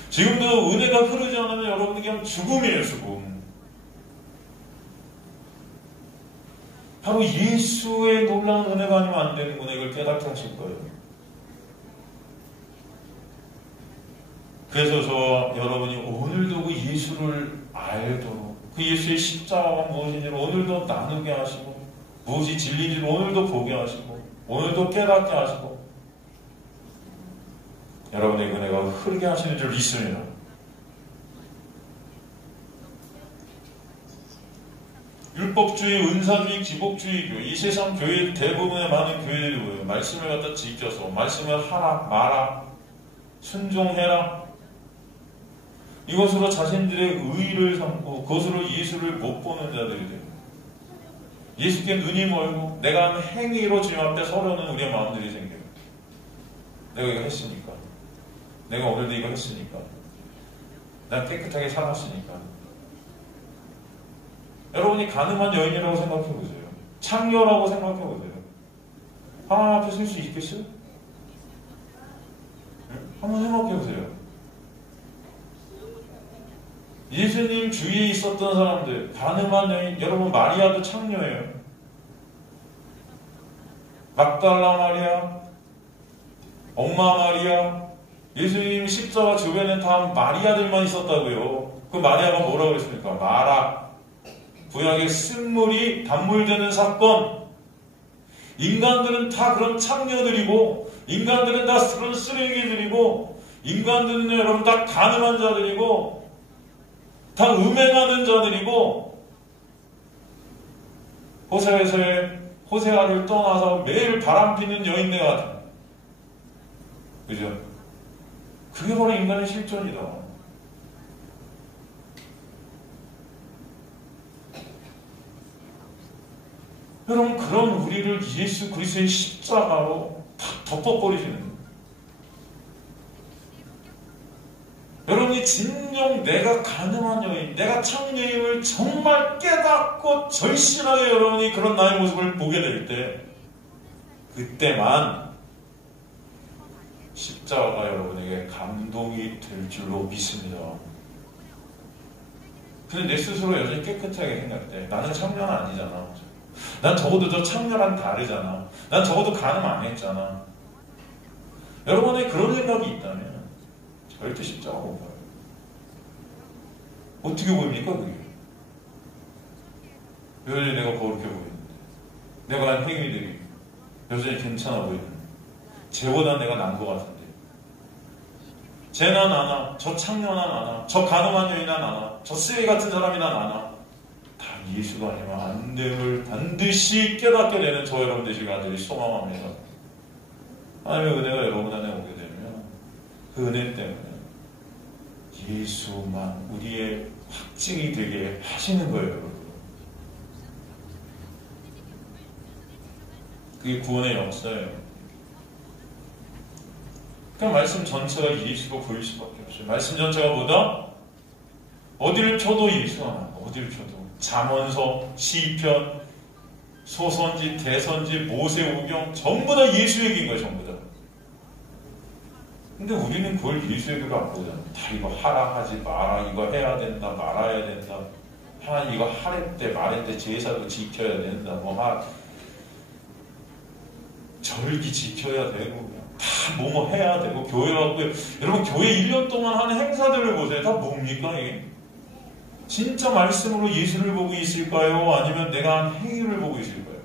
지금도 은혜가 흐르지 않으면 여러분은 그냥 죽음이에요. 죽음. 바로 예수의 놀라운 은혜가 아니면 안 되는구나. 이걸 깨닫게 하실 거예요. 그래서 여러분이 오늘도 그 예수를 알도록, 그 예수의 십자가가 무엇인지를 오늘도 나누게 하시고, 무엇이 진리인지를 오늘도 보게 하시고, 오늘도 깨닫게 하시고, 여러분의 은혜가 흐르게 하시는 줄 믿습니다. 율법주의, 은사주의, 기복주의 교회, 이 세상 교회 대부분의 많은 교회들이 뭐예요? 말씀을 갖다 지켜서 말씀을 하라, 마라, 순종해라, 이것으로 자신들의 의의를 삼고 그것으로 예수를 못 보는 자들이 돼요. 예수께 눈이 멀고 내가 하는 행위로 주님 앞에 서려는 우리의 마음들이 생겨요. 내가 이거 했으니까, 내가 오늘도 이거 했으니까, 난 깨끗하게 살았으니까. 여러분이 가늠한 여인이라고 생각해보세요. 창녀라고 생각해보세요. 하나님 앞에 설 수 있겠어요? 한번 생각해보세요. 예수님 주위에 있었던 사람들, 가늠한 여인, 여러분 마리아도 창녀예요. 막달라 마리아, 엄마 마리아, 예수님 십자가 주변에 다 마리아들만 있었다고요. 그 마리아가 뭐라고 했습니까? 마라. 구약의 쓴물이 단물되는 사건. 인간들은 다 그런 창녀들이고, 인간들은 다 그런 쓰레기들이고, 인간들은 여러분 다 가늠한 자들이고, 다 음행하는 자들이고, 호세아를 떠나서 매일 바람피는 여인네 같은, 그죠? 그게 바로 인간의 실존이다. 여러분, 그런 우리를 예수 그리스도의 십자가로 다 덮어버리시는 거예요. 여러분이 진정 내가 가늠한 여인, 내가 창녀임을 정말 깨닫고 절실하게 여러분이 그런 나의 모습을 보게 될 때, 그때만 십자가가 여러분에게 감동이 될 줄로 믿습니다. 근데 내 스스로 여전히 깨끗하게 생각돼. 나는 창녀는 아니잖아. 난 적어도 저 창녀랑 다르잖아. 난 적어도 가늠 안 했잖아. 여러분의 그런 생각이 있다면 절대 십자가 못 봐요. 어떻게 보입니까, 그게? 여전히 내가 거룩해 보이는데, 내가 한 행위들이 여전히 괜찮아 보이는데, 쟤보다 내가 나은 것 같은데. 쟤나 나나, 저 창녀나 나나, 저 가늠한 여인나 나나, 저 쓰레기 같은 사람이나 나나, 다 예수가 아니면 안 됨을 반드시 깨닫게 되는 저 여러분 되시길 간절히 소망합니다. 하나님의 은혜가 여러분 안에 오게 되면 그 은혜 때문에 예수만 우리의 확증이 되게 하시는 거예요, 여러분. 그게 구원의 역사예요. 그냥 말씀 전체가 예수로 보일 수밖에 없어요. 말씀 전체가 뭐다? 어디를 펴도 예수가 나와. 어디를 펴도. 잠언서, 시편, 소선지, 대선지, 모세오경 전부 다 예수 얘기인 거예요. 전부 다. 근데 우리는 그걸 예수 얘기로 안 보잖아. 다 이거 하라 하지 마라, 이거 해야 된다, 말아야 된다. 하나님 이거 하랬대 말했대, 제사도 지켜야 된다. 절기 지켜야 되고 다 뭐뭐 해야 되고 교회 와고. 여러분 교회 1년 동안 하는 행사들을 보세요. 다 뭡니까 이게? 진짜 말씀으로 예수를 보고 있을까요? 아니면 내가 한 행위를 보고 있을까요?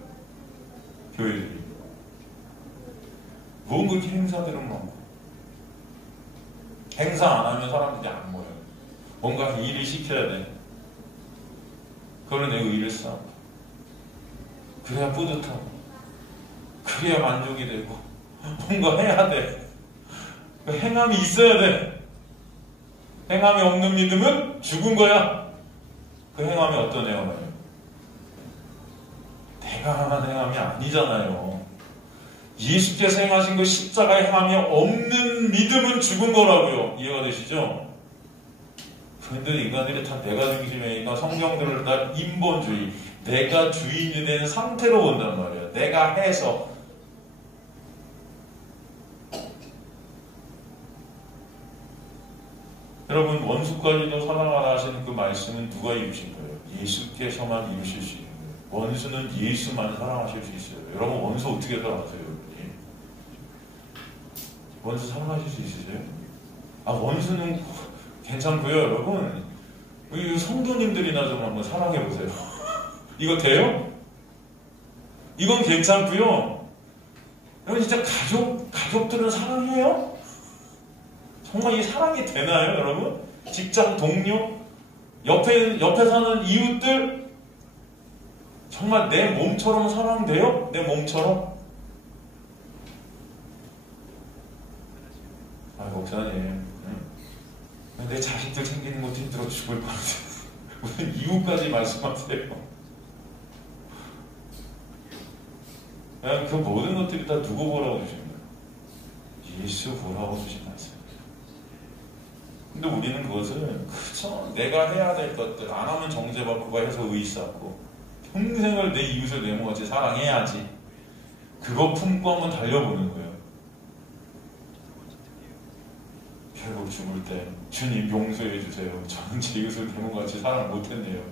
교회들이 뭔 그렇게 행사들은 많고, 행사 안 하면 사람들이 안 모여요. 뭔가 일을 시켜야 돼. 그걸 내 의를 쌓고 그래야 뿌듯하고 그래야 만족이 되고 뭔가 해야 돼. 행함이 있어야 돼. 행함이 없는 믿음은 죽은 거야. 그 행함이 어떤 행함이에요? 내가 한 행함이 아니잖아요. 예수께서 행하신 그 십자가의 행함이 없는 믿음은 죽은 거라고요. 이해가 되시죠? 그런데 인간들이 다 내가 중심이니까 성경들을 다 인본주의, 내가 주인이 된 상태로 본단 말이에요. 내가 해서. 여러분, 원수까지도 사랑하라 하시는 그 말씀은 누가 이루신 거예요? 예수께서만 이루실 수 있는 거예요. 원수는 예수만 사랑하실 수 있어요. 여러분, 원수 어떻게 사랑하세요? 여러분이? 원수 사랑하실 수 있으세요? 원수는 괜찮고요. 여러분, 우리 성도님들이나 좀 한번 사랑해보세요. 이거 돼요? 이건 괜찮고요. 여러분, 진짜 가족들은 사랑해요? 정말 이 사랑이 되나요, 여러분? 직장 동료, 옆에 사는 이웃들, 정말 내 몸처럼 사랑돼요? 내 몸처럼? 목사님, 내 자식들 챙기는 것도 힘들어 죽을 것 같아요. 무슨 이웃까지 말씀하세요? 그 모든 것들이 다 누구 보라고 주신 거예요? 예수 보라고 주신 말씀. 근데 우리는 그것을 그저 내가 해야 될 것들, 안 하면 정죄받고 해서 의의 쌓고 평생을 내 이웃을 내 몸같이 사랑해야지, 그거 품고 한번 달려보는 거예요. 결국 죽을 때 주님 용서해 주세요. 저는 제 이웃을 내 몸같이 사랑 못했네요.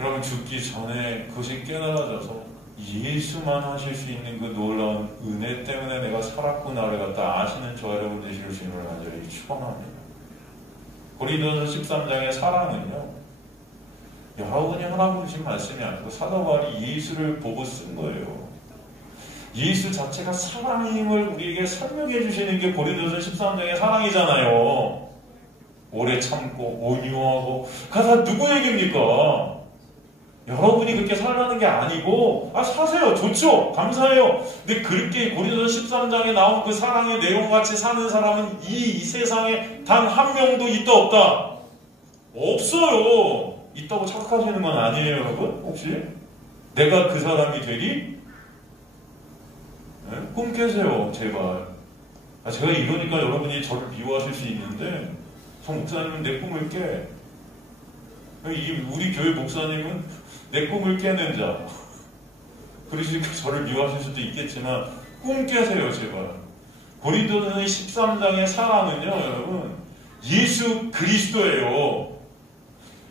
여러분, 죽기 전에 그것이 깨달아져서 예수만 하실 수 있는 그 놀라운 은혜 때문에 내가 살았구나를 갖다 아시는 저 여러분 되실 수 있는 걸 간절히 축원합니다. 고린도서 13장의 사랑은요, 여러분이 하라고 주신 말씀이 아니고 사도 바울이 예수를 보고 쓴 거예요. 예수 자체가 사랑임을 우리에게 설명해 주시는 게 고린도서 13장의 사랑이잖아요. 오래 참고 온유하고. 그가 다 누구 얘기입니까? 여러분이 그렇게 살라는 게 아니고, 사세요. 좋죠. 감사해요. 근데 그렇게 고린도서 13장에 나온 그 사랑의 내용같이 사는 사람은 이 세상에 단 한 명도 있다 없다? 없어요. 있다고 착각하시는 건 아니에요, 여러분? 혹시? 내가 그 사람이 되리? 네? 꿈 깨세요, 제발. 제가 이러니까 여러분이 저를 미워하실 수 있는데, 저 목사님은 내 꿈을 깨. 우리 교회 목사님은 내 꿈을 깨는 자. 그러시니까 저를 미워하실 수도 있겠지만 꿈 깨세요, 제발. 고린도서 13장의 사랑은요, 여러분, 예수 그리스도예요.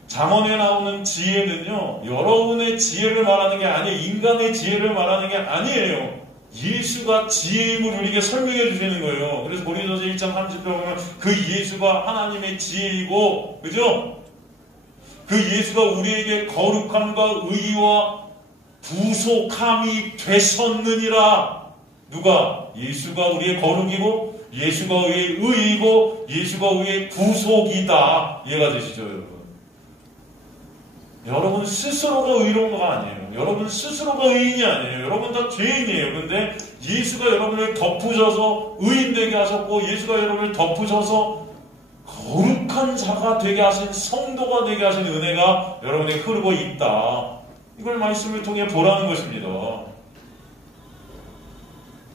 잠언에 나오는 지혜는요, 여러분의 지혜를 말하는 게 아니에요. 인간의 지혜를 말하는 게 아니에요. 예수가 지혜임을 우리에게 설명해 주시는 거예요. 그래서 고린도서 1장 30절 보면 그 예수가 하나님의 지혜이고, 그죠? 그 예수가 우리에게 거룩함과 의와 부속함이 되셨느니라. 누가? 예수가 우리의 거룩이고 예수가 우리의 의이고 예수가 우리의 구속이다. 이해가 되시죠, 여러분? 여러분 스스로가 의로운가 아니에요. 여러분 스스로가 의인이 아니에요. 여러분 다 죄인이에요. 근데 예수가 여러분을 덮으셔서 의인 되게 하셨고 예수가 여러분을 덮으셔서 거룩한 자가 되게 하신, 성도가 되게 하신 은혜가 여러분에게 흐르고 있다. 이걸 말씀을 통해 보라는 것입니다.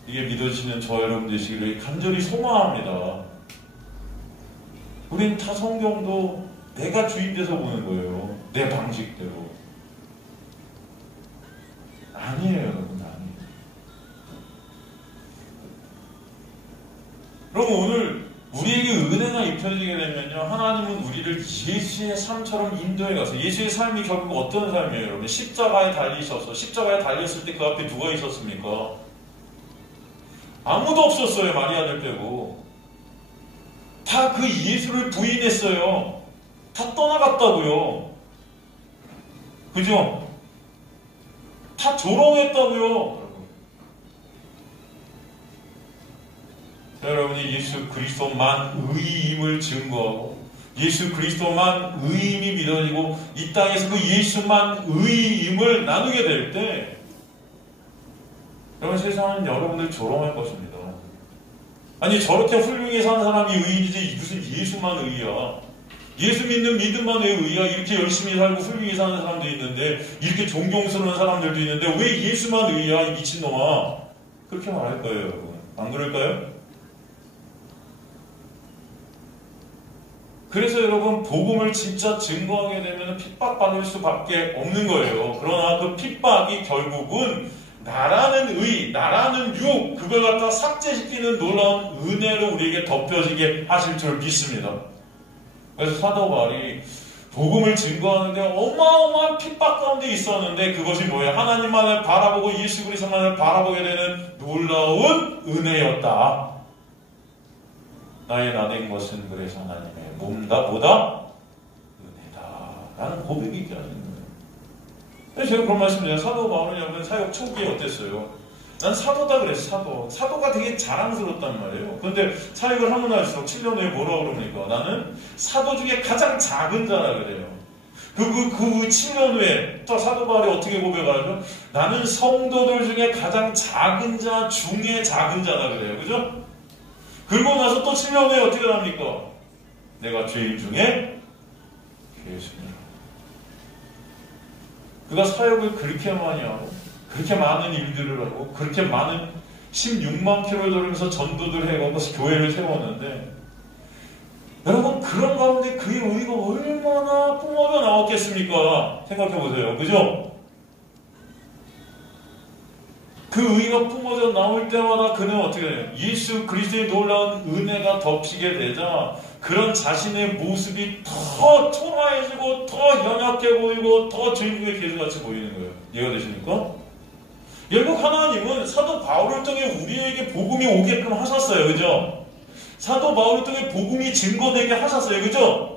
이게 믿어지시는 저 여러분 되시기를 간절히 소망합니다. 우린 다 성경도 내가 주인 돼서 보는 거예요. 내 방식대로. 아니에요, 여러분. 아니에요. 그럼 오늘 우리에게 은혜가 입혀지게 되면요, 하나님은 우리를 예수의 삶처럼 인도해 가서, 예수의 삶이 결국 어떤 삶이에요, 여러분? 십자가에 달리셔서, 십자가에 달렸을 때 그 앞에 누가 있었습니까? 아무도 없었어요, 마리아를 빼고. 다 그 예수를 부인했어요. 다 떠나갔다고요. 그죠? 다 조롱했다고요. 여러분이 예수 그리스도만 의임을 증거하고 예수 그리스도만 의임이 믿어지고 이 땅에서 그 예수만 의임을 나누게 될 때 여러분 세상은 여러분을 조롱할 것입니다. 아니 저렇게 훌륭히 사는 사람이 의인이지 무슨 예수만 의야. 예수 믿는 믿음만 왜 의야. 이렇게 열심히 살고 훌륭히 사는 사람도 있는데 이렇게 존경스러운 사람들도 있는데 왜 예수만 의야 이 미친놈아. 그렇게 말할 거예요 여러분. 안 그럴까요? 그래서 여러분 복음을 진짜 증거하게 되면 핍박받을 수밖에 없는 거예요. 그러나 그 핍박이 결국은 나라는 의, 나라는 육, 그걸 갖다 삭제시키는 놀라운 은혜로 우리에게 덮여지게 하실 줄 믿습니다. 그래서 사도 바울이 복음을 증거하는데 어마어마한 핍박 가운데 있었는데 그것이 뭐예요? 하나님만을 바라보고 예수 그리스도만을 바라보게 되는 놀라운 은혜였다. 나의 나된 것은 그래서 하나님의 몸다 보다 은혜다 라는 고백이 있지 않습니까? 제가 그런 말씀드려요. 사도 바울은 여러분 사역 초기에 어땠어요? 난 사도다 그랬어. 사도가 되게 자랑스럽단 말이에요. 그런데 사역을 하고 날수록 7년 후에 뭐라고 그럽니까? 나는 사도 중에 가장 작은 자라 그래요. 그 7년 후에 또 사도 바울이 어떻게 고백하죠? 나는 성도들 중에 가장 작은 자 중에 작은 자라 그래요. 그죠? 그리고 나서 또 7년 후에 어떻게 합니까? 내가 죄인 중에 죄수입니다. 그가 사역을 그렇게 많이 하고 그렇게 많은 일들을 하고 그렇게 많은 16만 킬로를 돌면서 전도들 해가고 교회를 세웠는데 여러분 그런 가운데 그의 의가 얼마나 뿜어져 나왔겠습니까? 생각해보세요. 그죠? 그 의가 뿜어져 나올 때마다 그는 어떻게 해요? 예수 그리스도의 놀라운 은혜가 덮이게 되자 그런 자신의 모습이 더 초라해지고 더 연약해 보이고 더 주인공의 개수같이 보이는 거예요. 이해가 되십니까? 결국 하나님은 사도 바울을 통해 우리에게 복음이 오게끔 하셨어요. 그죠? 사도 바울을 통해 복음이 증거되게 하셨어요. 그죠?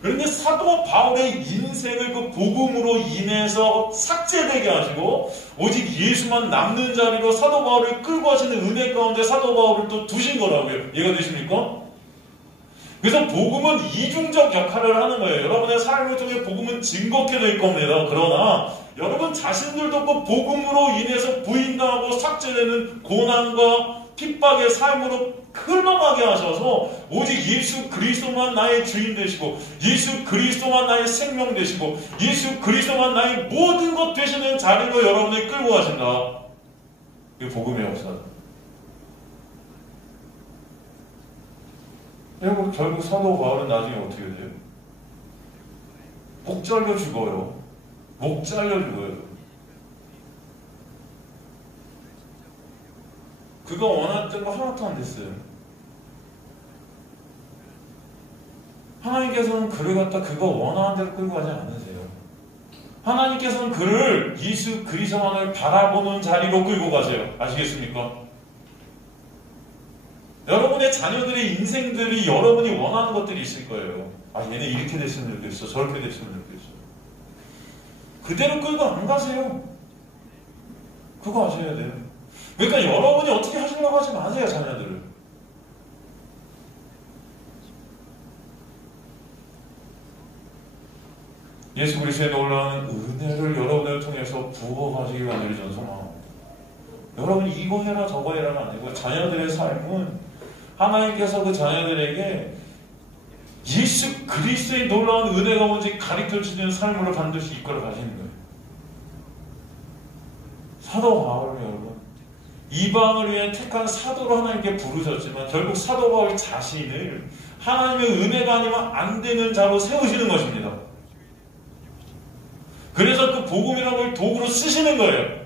그런데 사도 바울의 인생을 그 복음으로 인해서 삭제되게 하시고 오직 예수만 남는 자리로 사도 바울을 끌고 하시는 은혜 가운데 사도 바울을 또 두신 거라고요. 이해가 되십니까? 그래서 복음은 이중적 역할을 하는 거예요. 여러분의 삶을 통해 복음은 증거케 될 겁니다. 그러나 여러분 자신들도 그 복음으로 인해서 부인당하고 삭제되는 고난과 핍박의 삶으로 흘러가게 하셔서 오직 예수 그리스도만 나의 주인 되시고 예수 그리스도만 나의 생명 되시고 예수 그리스도만 나의 모든 것 되시는 자리로 여러분을 끌고 가신다. 이게 복음의 역사다. 여러분 결국 사도 바울은 나중에 어떻게 돼요? 목 잘려 죽어요. 목 잘려 죽어요. 그가 원했던 거 하나도 안 됐어요. 하나님께서는 그를 갖다 그가 원하는 대로 끌고 가지 않으세요. 하나님께서는 그를 예수 그리스도만을 바라보는 자리로 끌고 가세요. 아시겠습니까? 여러분의 자녀들의 인생들이 여러분이 원하는 것들이 있을 거예요. 아 얘네 이렇게 됐으면 좋겠어. 저렇게 됐으면 좋겠어. 그대로 끌고 안 가세요. 그거 아셔야 돼요. 그러니까 여러분이 어떻게 하시려고 하지 마세요, 자녀들을. 예수 그리스도의 놀라운 은혜를 여러분을 통해서 부어가시기 원하는 저는 소망합니다. 여러분이 이거 해라 저거 해라가 아니고 자녀들의 삶은 하나님께서 그 자녀들에게 예수 그리스도의 놀라운 은혜가 뭔지 가르쳐주는 삶으로 반드시 이끌어 가시는 거예요. 사도 바울은 여러분 이방을 위해 택한 사도로 하나님께 부르셨지만 결국 사도 바울 자신을 하나님의 은혜가 아니면 안 되는 자로 세우시는 것입니다. 그래서 그 복음이라는 걸 도구로 쓰시는 거예요.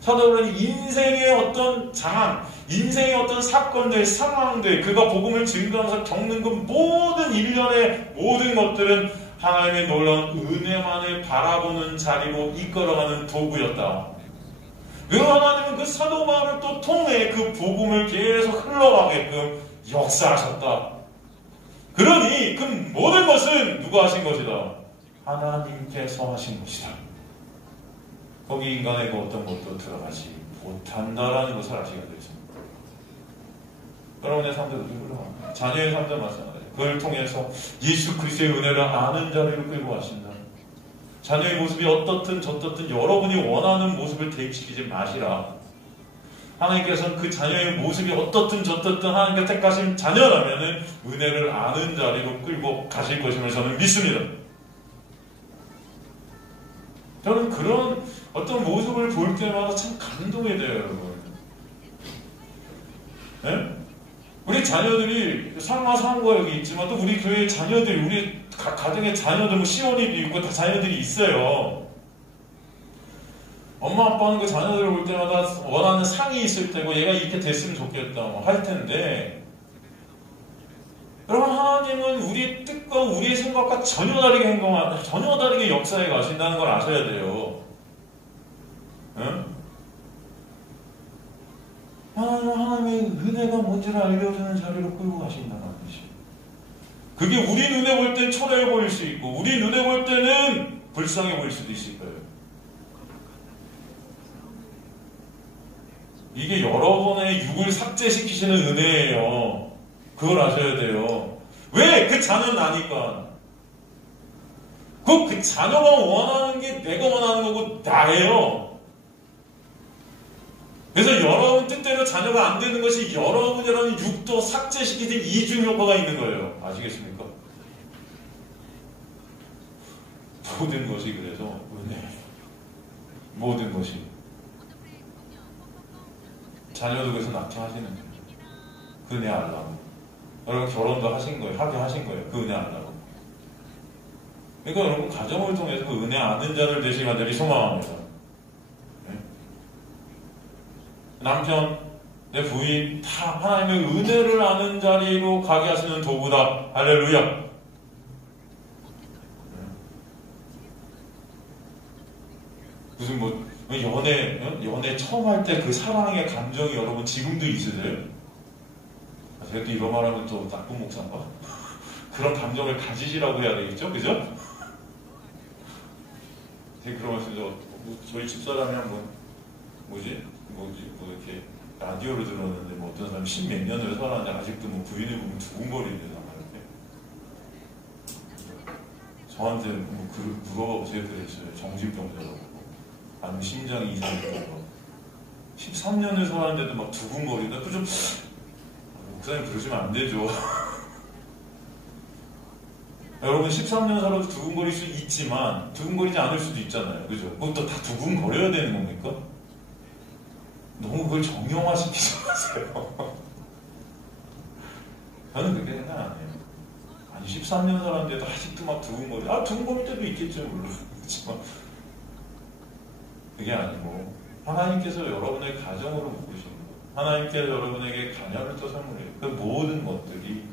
사도 바울은 인생의 어떤 장악, 인생의 어떤 사건들, 상황들, 그가 복음을 증거하면서 겪는 그 모든 일련의 모든 것들은 하나님의 놀라운 은혜만을 바라보는 자리로 이끌어가는 도구였다. 그리고 하나님은 그 사도 바울을 또 통해 그 복음을 계속 흘러가게끔 역사하셨다. 그러니 그 모든 것은 누가 하신 것이다? 하나님께서 하신 것이다. 거기 인간의 그 어떤 것도 들어가지 못한다라는 것을 아시게 되십니다. 여러분의 삶도 그렇습니다. 자녀의 삶도 마찬가지예요. 그걸 통해서 예수 그리스도의 은혜를 아는 자리로 끌고 가신다. 자녀의 모습이 어떻든 저떻든 여러분이 원하는 모습을 대입시키지 마시라. 하나님께서는 그 자녀의 모습이 어떻든 저떻든 하나님께 택하신 자녀라면 은혜를 아는 자리로 끌고 가실 것임을 저는 믿습니다. 저는 그런 어떤 모습을 볼 때마다 참 감동이 돼요, 여러분. 네? 우리 자녀들이 상하상과 여기 있지만 또 우리 교회의 자녀들, 우리 가정의 자녀들, 뭐 시온이도 있고 다 자녀들이 있어요. 엄마 아빠는 그 자녀들을 볼 때마다 원하는 상이 있을 테고 얘가 이렇게 됐으면 좋겠다 뭐 할 텐데, 여러분 하나님은 우리의 뜻과 우리의 생각과 전혀 다르게 행동하는, 전혀 다르게 역사에 가신다는 걸 아셔야 돼요. 응? 하나님의 은혜가 뭔지를 알려주는 자리로 끌고 가신다는 것이. 그게 우리 눈에 볼 땐 초라해 보일 수 있고 우리 눈에 볼 때는 불쌍해 보일 수도 있을 거예요. 이게 여러분의 육을 삭제시키시는 은혜예요. 그걸 아셔야 돼요. 왜? 그 자녀는 아니까. 그 자녀가 원하는 게 내가 원하는 거고 나예요. 그래서 여러분 뜻대로 자녀가 안 되는 것이 여러분이라는 육도 삭제시키는 이중 효과가 있는 거예요. 아시겠습니까? 모든 것이 그래서 은혜. 모든 것이. 자녀도 그래서 낳게 하시는 거예요. 그 은혜 알라고. 여러분 결혼도 하신 거예요. 하게 하신 거예요. 그 은혜 알라고. 그러니까 여러분 가정을 통해서 그 은혜 아는 자들 되시기 간절히 소망합니다. 남편, 내 부인 다 하나님의 은혜를 아는 자리로 가게 하시는 도구다. 할렐루야. 무슨 뭐 연애 처음 할 때 그 사랑의 감정이 여러분 지금도 있으세요? 제가 또 이런 말하면 또 나쁜 목사인가? 그런 감정을 가지시라고 해야 되겠죠? 그죠? 그런 말씀 저희 집사람이 한번 뭐 이렇게 라디오를 들었는데 뭐 어떤 사람이 십몇 년을 살았는데 아직도 뭐 부인을 보면 두근거리는데 저한테 뭐 물어봐 보세요. 그랬어요. 정신병자라고. 아니면 심장이 이상했던 거. 13년을 살았는데도 막 두근거리다. 그 좀 목사님 그러시면 안 되죠. 여러분 13년 살아도 두근거릴 수 있지만 두근거리지 않을 수도 있잖아요. 그죠? 그것도 다 두근거려야 되는 겁니까? 너무 그걸 정형화시키지 마세요. 저는 그렇게 생각 안 해요. 아니 13년 살았는데도 아직도 막 두근거려. 두근거릴 때도 있겠죠. 물론. 그렇지만 그게 아니고 하나님께서 여러분의 가정으로 묶으신 것, 하나님께서 여러분에게 자녀를 또 선물해요. 그 모든 것들이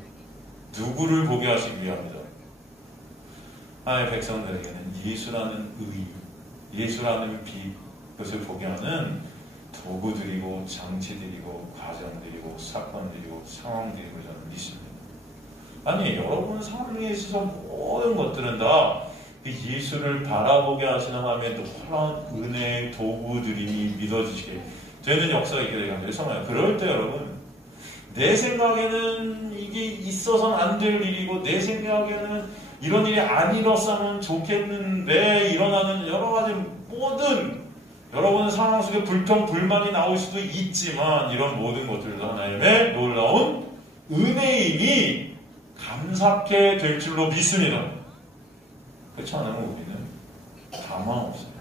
누구를 보게 하시기 위함이다. 하나님의 백성들에게는 예수라는 의, 예수라는 빛, 그것을 보게 하는 도구들이고 장치들이고 과정들이고 사건들이고 상황들이고 저는 믿습니다. 아니 여러분 삶에 있어서 모든 것들은 다 그 예수를 바라보게 하시는 하나님의 놀라운 은혜의 도구들이 믿어지시게 되는 역사가 있게 되는 거예요. 정말 그럴 때 여러분, 내 생각에는 이게 있어서는 안 될 일이고 내 생각에는 이런 일이 안 일어나면 좋겠는데 일어나는 여러 가지 모든 여러분 상황 속에 불평, 불만이 나올 수도 있지만 이런 모든 것들도 하나님의 놀라운 은혜임이 감사케 될 줄로 믿습니다. 그렇지 않으면 우리는 가망 없어요.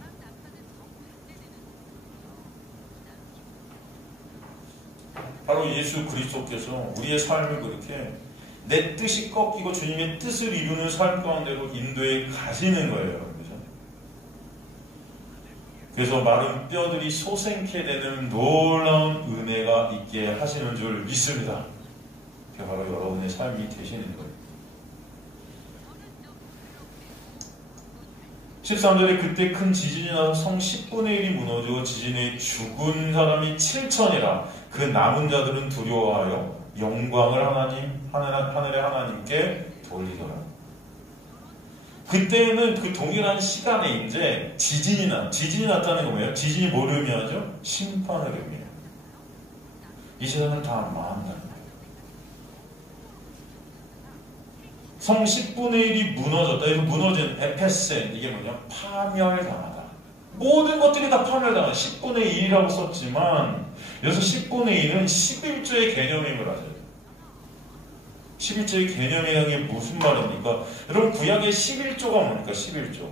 바로 예수 그리스도께서 우리의 삶을 그렇게 내 뜻이 꺾이고 주님의 뜻을 이루는 삶 가운데로 인도해 가시는 거예요. 그렇죠? 그래서 마른 뼈들이 솟생케 되는 놀라운 은혜가 있게 하시는 줄 믿습니다. 그게 바로 여러분의 삶이 되시는 거예요. 13절에 그때 큰 지진이 나서 성 10분의 1이 무너지고 지진에 죽은 사람이 7천이라 그 남은 자들은 두려워하여 영광을 하늘의 하나님께 돌리더라. 그때는 그 동일한 시간에 이제 지진이 났다는 거 뭐예요? 지진이 뭐를 의미하죠? 심판을 의미해요. 이 세상은 다 망한다는 거예요. 성 10분의 1이 무너졌다. 이거 무너진 에페센, 이게 뭐냐? 파멸당하다. 모든 것들이 다 파멸당하다. 10분의 1이라고 썼지만 여기서 10분의 1은 11조의 개념임을 아세요. 11조의 개념이라는 게 무슨 말입니까? 여러분 구약의 11조가 뭡니까? 11조.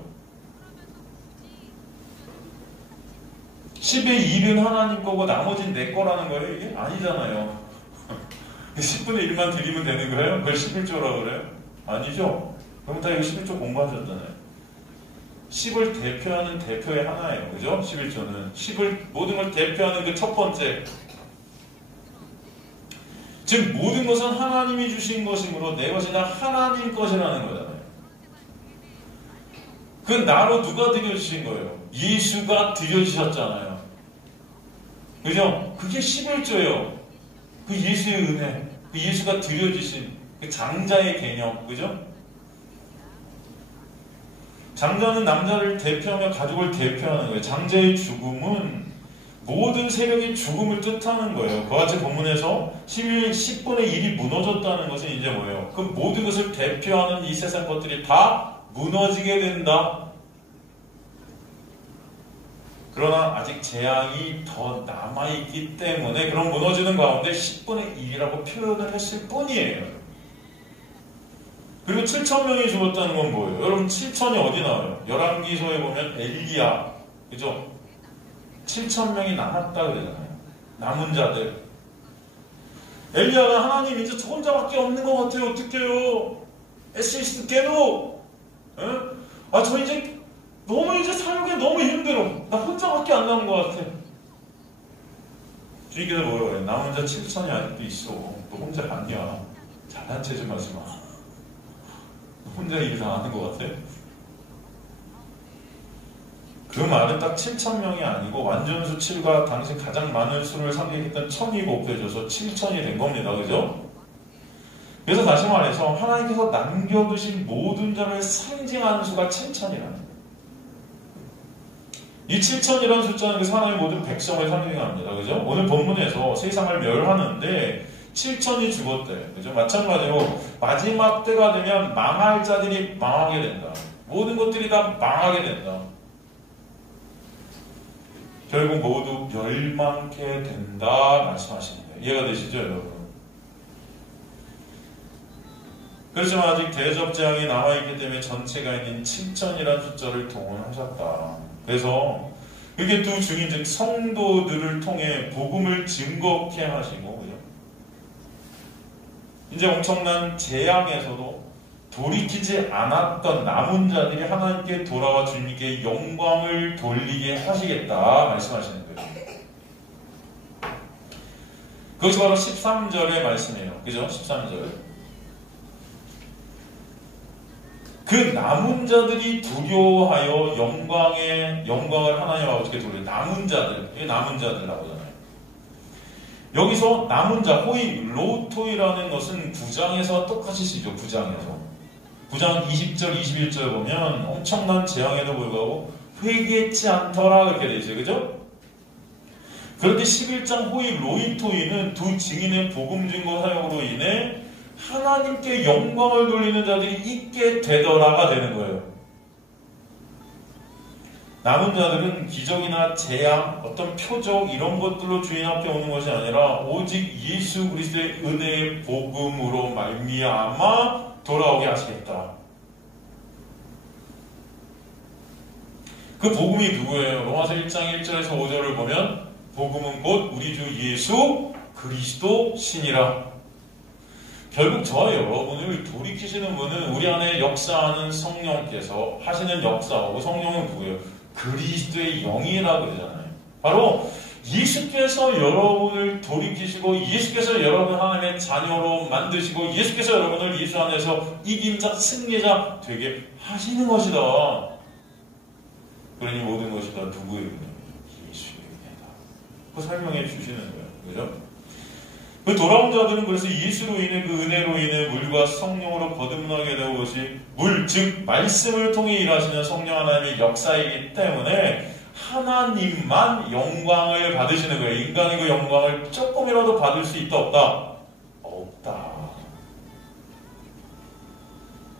10의 1은 하나님 거고 나머지는 내 거라는 거예요? 이게 아니잖아요. 10분의 1만 드리면 되는 거예요? 그걸 11조라고 그래요? 아니죠? 그럼 다 이거 11조 공부하셨잖아요. 10을 대표하는 대표의 하나예요. 그죠? 11조는 10을 모든 걸 대표하는 그 첫 번째, 즉 모든 것은 하나님이 주신 것이므로 내 것이 다 하나님 것이라는 거잖아요. 그 나로 누가 드려주신 거예요? 예수가 드려주셨잖아요. 그죠? 그게 11조예요. 그 예수의 은혜, 그 예수가 드려주신 그 장자의 개념, 그죠? 장자는 남자를 대표하며 가족을 대표하는 거예요. 장자의 죽음은 모든 세력의 죽음을 뜻하는 거예요. 그와 같이 본문에서 10분의 1이 무너졌다는 것은 이제 뭐예요? 그 모든 것을 대표하는 이 세상 것들이 다 무너지게 된다. 그러나 아직 재앙이 더 남아있기 때문에 그런 무너지는 가운데 10분의 1이라고 표현을 했을 뿐이에요. 그리고 7,000명이 죽었다는 건 뭐예요? 여러분 7,000이 어디 나와요? 열왕기서에 보면 엘리야, 그죠? 7,000명이 남았다 그러잖아요. 남은 자들. 엘리야가 하나님 이제 저 혼자밖에 없는 것 같아요. 어떡해요? 에시스트 깨도 저 이제 너무 이제 살기 너무 힘들어. 나 혼자밖에 안 남은 것 같아. 주님께서 뭐라고 해요? 남은 자 7,000이 아직도 있어. 너 혼자 아니야. 잘난 체 좀 하지 마. 혼자 일을 다 하는 것 같아? 그 말은 딱 7,000명이 아니고 완전수 7과 당시 가장 많은 수를 상징했던 1000이 곱해져서 7,000이 된 겁니다. 그죠? 그래서 다시 말해서 하나님께서 남겨두신 모든 자를 상징하는 수가 7,000이라는 거예요. 이 7,000이라는 숫자는 그 하나님의 모든 백성을 상징합니다. 그죠? 오늘 본문에서 세상을 멸하는데 7,000이 죽었대. 그죠? 마찬가지로 마지막 때가 되면 망할 자들이 망하게 된다. 모든 것들이 다 망하게 된다. 결국 모두 멸망케 된다 말씀하시는 거예요. 이해가 되시죠, 여러분? 그렇지만 아직 대접재앙이 남아있기 때문에 전체가 있는 7,000이라는 숫자를 동원하셨다. 그래서 그게 두 증인, 즉 성도들을 통해 복음을 증거케 하시고, 그죠? 이제 엄청난 재앙에서도 돌이키지 않았던 남은 자들이 하나님께 돌아와 주님께 영광을 돌리게 하시겠다 말씀하시는 거예요. 그것이 바로 13절의 말씀이에요. 그죠? 13절. 그 남은 자들이 두려워하여 영광을 하나님과 어떻게 돌려? 남은 자들, 이게 남은 자들이라고 하잖아요. 여기서 남은 자, 호이, 로토이라는 것은 9장에서 똑같이 쓰죠. 9장에서. 9장 20절, 21절 보면 엄청난 재앙에도 불구하고 회개했지 않더라 그렇게 되어 있어요. 그죠? 그런데 11장 호의 로이토이는 두 증인의 복음 증거 사역으로 인해 하나님께 영광을 돌리는 자들이 있게 되더라가 되는 거예요. 남은 자들은 기적이나 재앙, 어떤 표적 이런 것들로 주인 앞에 오는 것이 아니라 오직 예수 그리스도의 은혜의 복음으로 말미암아 돌아오게 하시겠다. 그 복음이 누구예요? 로마서 1장 1절에서 5절을 보면 복음은 곧 우리 주 예수 그리스도 신이라. 결국 저와 여러분을 돌이키시는 분은 우리 안에 역사하는 성령께서 하시는 역사하고 성령은 누구예요? 그리스도의 영이라고 그러잖아요. 바로 예수께서 여러분을 돌이키시고 예수께서 여러분을 하나님의 자녀로 만드시고 예수께서 여러분을 예수 안에서 이긴 자, 승리자 되게 하시는 것이다. 그러니 모든 것이 다 누구의 은혜입니다? 예수의 은혜다. 그 설명해 주시는 거예요. 그죠? 그 돌아온 자들은 그래서 예수로 인해 그 은혜로 인해 물과 성령으로 거듭나게 되는 것이 물, 즉 말씀을 통해 일하시는 성령 하나님의 역사이기 때문에 하나님만 영광을 받으시는 거예요. 인간이 그 영광을 조금이라도 받을 수 있다 없다? 없다.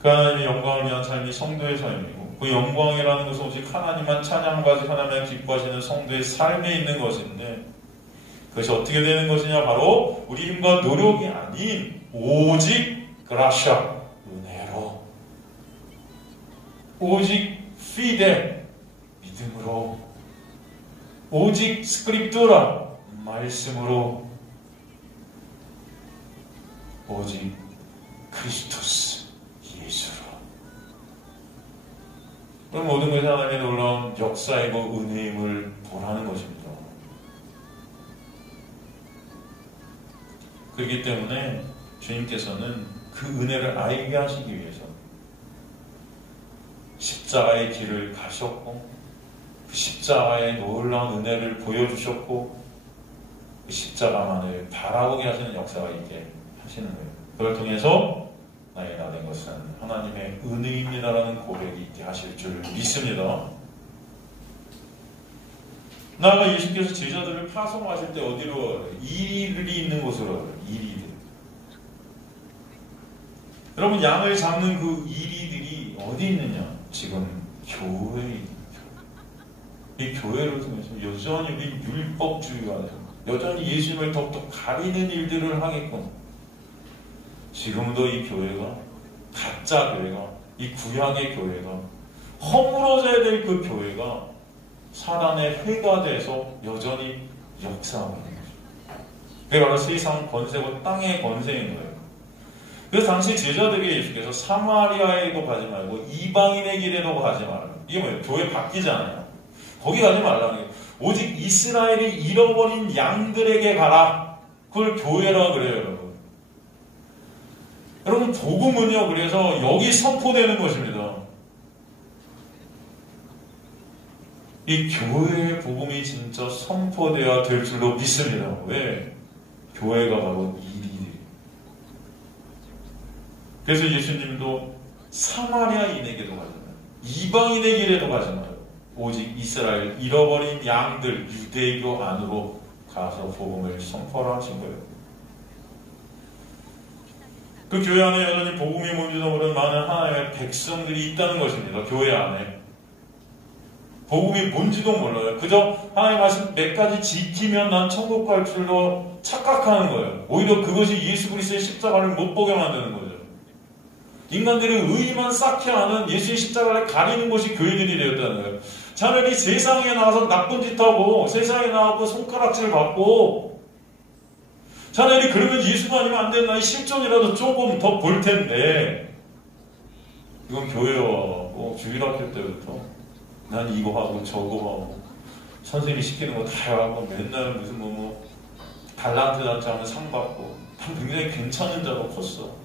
그 하나님의 영광을 위한 삶이 성도의 삶이고 그 영광이라는 것은 오직 하나님만 찬양하지 하나님만 기뻐하시는 성도의 삶에 있는 것인데 그것이 어떻게 되는 것이냐? 바로 우리 힘과 노력이 아닌 오직 그라시아, 은혜로, 오직 피데, 믿음으로, 오직 스크립투라, 말씀으로, 오직 크리스토스, 예수로. 그럼 모든 것이 하나님의 놀라운 역사이고 은혜임을 보라는 것입니다. 그렇기 때문에 주님께서는 그 은혜를 알게 하시기 위해서 십자가의 길을 가셨고 그 십자가의 놀라운 은혜를 보여주셨고 그 십자가만을 바라보게 하시는 역사가 있게 하시는 거예요. 그걸 통해서 나의 나 된 것은 하나님의 은혜입니다라는 고백이 있게 하실 줄 믿습니다. 나아가 예수께서 제자들을 파송하실 때 어디로 가요? 이리들이 있는 곳으로 가요. 이리들. 여러분 양을 잡는 그 이리들이 어디 있느냐? 지금 교회에 있는 거예요. 이 교회를 통해서 여전히 우리 율법주의가 여전히 예수님을 더욱더 가리는 일들을 하게끔 지금도 이 교회가 가짜 교회가 이 구약의 교회가 허물어져야 될 그 교회가 사단의 회가 돼서 여전히 역사하고 있는 거죠. 그게 바로 세상 권세고 땅의 권세인 거예요. 그래서 당시 제자들에게 예수께서 사마리아에도 가지 말고 이방인의 길에도 가지 말아요. 이게 뭐예요? 교회 바뀌잖아요. 거기 가지 말라는 거예요. 오직 이스라엘이 잃어버린 양들에게 가라. 그걸 교회라 그래요, 여러분. 여러분 복음은요. 그래서 여기 선포되는 것입니다. 이 교회의 복음이 진짜 선포되어야 될 줄로 믿습니다. 왜? 교회가 바로 일이에요. 그래서 예수님도 사마리아인에게도 가잖아요. 이방인의 길에도 가잖아요. 오직 이스라엘 잃어버린 양들 유대교 안으로 가서 복음을 선포를 하신 거예요. 그 교회 안에 여전히 복음이 뭔지도 모르는 많은 하나님의 백성들이 있다는 것입니다. 교회 안에. 복음이 뭔지도 몰라요. 그저 하나님의 말씀 몇 가지 지키면 난 천국 갈 줄로 착각하는 거예요. 오히려 그것이 예수 그리스도의 십자가를 못 보게 만드는 거죠. 인간들의 의의만 쌓게 하는 예수의 십자가를 가리는 것이 교회들이 되었다는 거예요. 차라리 세상에 나가서 나쁜 짓 하고 세상에 나가고 손가락질 받고 차라리 그러면 예수가 아니면 안 되는 나의 실존이라도 조금 더 볼 텐데 이건 교회에 와고 주일학교 때부터 난 이거 하고 저거 하고 선생님이 시키는 거 다 하고 맨날 무슨 달란트 단체하면 상 받고 난 굉장히 괜찮은 자로 컸어.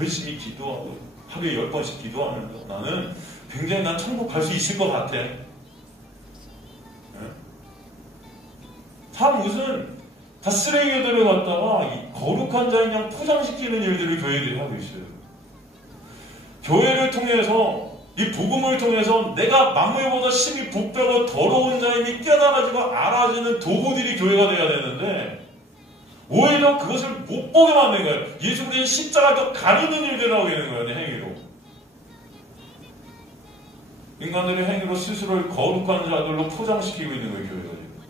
열심히 기도하고 하루에 10번씩 기도하면서 나는 굉장히 난 천국 갈 수 있을 것 같아. 다 무슨 다 쓰레기들을 갖다가 거룩한 자인 양 포장시키는 일들을 교회들이 하고 있어요. 교회를 통해서, 이 복음을 통해서 내가 만물보다 심히 부패하고 더러운 자임이 깨달아지고 알아지는 도구들이 교회가 돼야 되는데, 오히려 그것을 못 보게 만든 거예요. 예수 그리스도의 십자가를 가리는 일들을 하고 있는 거예요. 행위로. 인간들의 행위로 스스로를 거룩한 자들로 포장시키고 있는 거예요. 교회가 지금.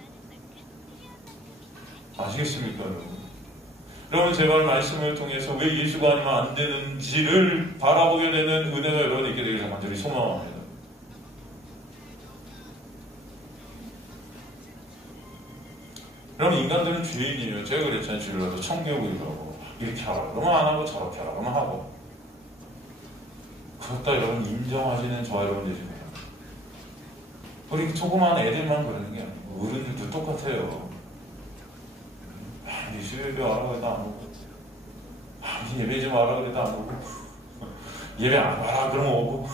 아시겠습니까, 여러분? 여러분, 제발 말씀을 통해서 왜 예수가 아니면 안 되는지를 바라보게 되는 은혜가 여러분이 있게 되기를 간절히 소망합니다. 여러분, 인간들은 죄인이에요. 제가 그랬잖아요. 주일날도 청교국이라고. 이렇게 하라 그러면 안 하고, 저렇게 하라 그러면 하고. 그것도 여러분 인정하시는 저 여러분들이에요. 우리 조그만 애들만 그러는 게 아니고 어른들도 똑같아요. 예수 예배 와라 그래도 안 오고, 예배 좀 와라 그래도 안 오고, 예배 안 와라 그러면 오고,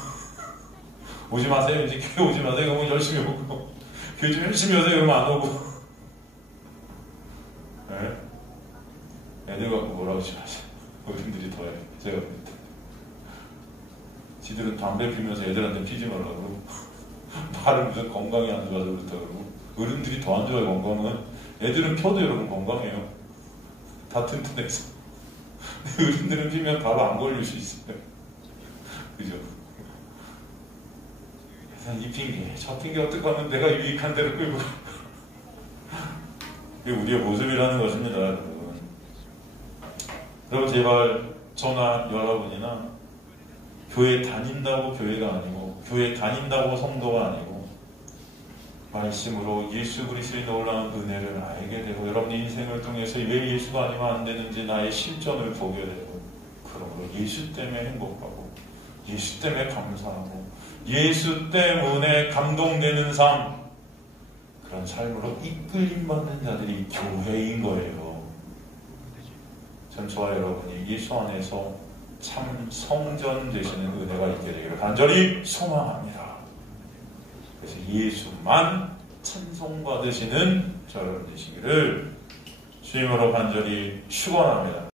오지 마세요. 이제 교회 오지 마세요. 그러면 열심히 오고, 교회 좀 열심히 오세요. 그러면 안 오고. 네? 애들 갖고 뭐라고 하지 마세요. 어른들이 더 해요. 제가 볼 때. 지들은 담배 피면서 애들한테 피지 말라고. 말을 무슨 건강이 안 좋아서 그렇다고. 어른들이 더 안 좋아요, 건강은. 애들은 펴도 여러분 건강해요. 다 튼튼해서. 어른들은 피면 바로 안 걸릴 수 있어요. 그죠? 그래서 이 핑계, 저 핑계 어떡하면 내가 유익한 대로 끌고 가. 이게 우리의 모습이라는 것입니다, 여러분. 여러분, 제발 저나 여러분이나 교회 다닌다고 교회가 아니고, 교회 다닌다고 성도가 아니고, 말씀으로 예수 그리스도의 놀라운 은혜를 알게 되고, 여러분의 인생을 통해서 왜 예수가 아니면 안 되는지 나의 실전을 보게 되고, 그러므로 예수 때문에 행복하고, 예수 때문에 감사하고, 예수 때문에 감동되는 삶, 그런 삶으로 이끌림받는 자들이 교회인 거예요. 전 저와 여러분이 예수 안에서 참 성전 되시는 은혜가 있게 되기를 간절히 소망합니다. 그래서 예수만 찬송받으시는 저 여러분 되시기를 주님으로 간절히 축원합니다.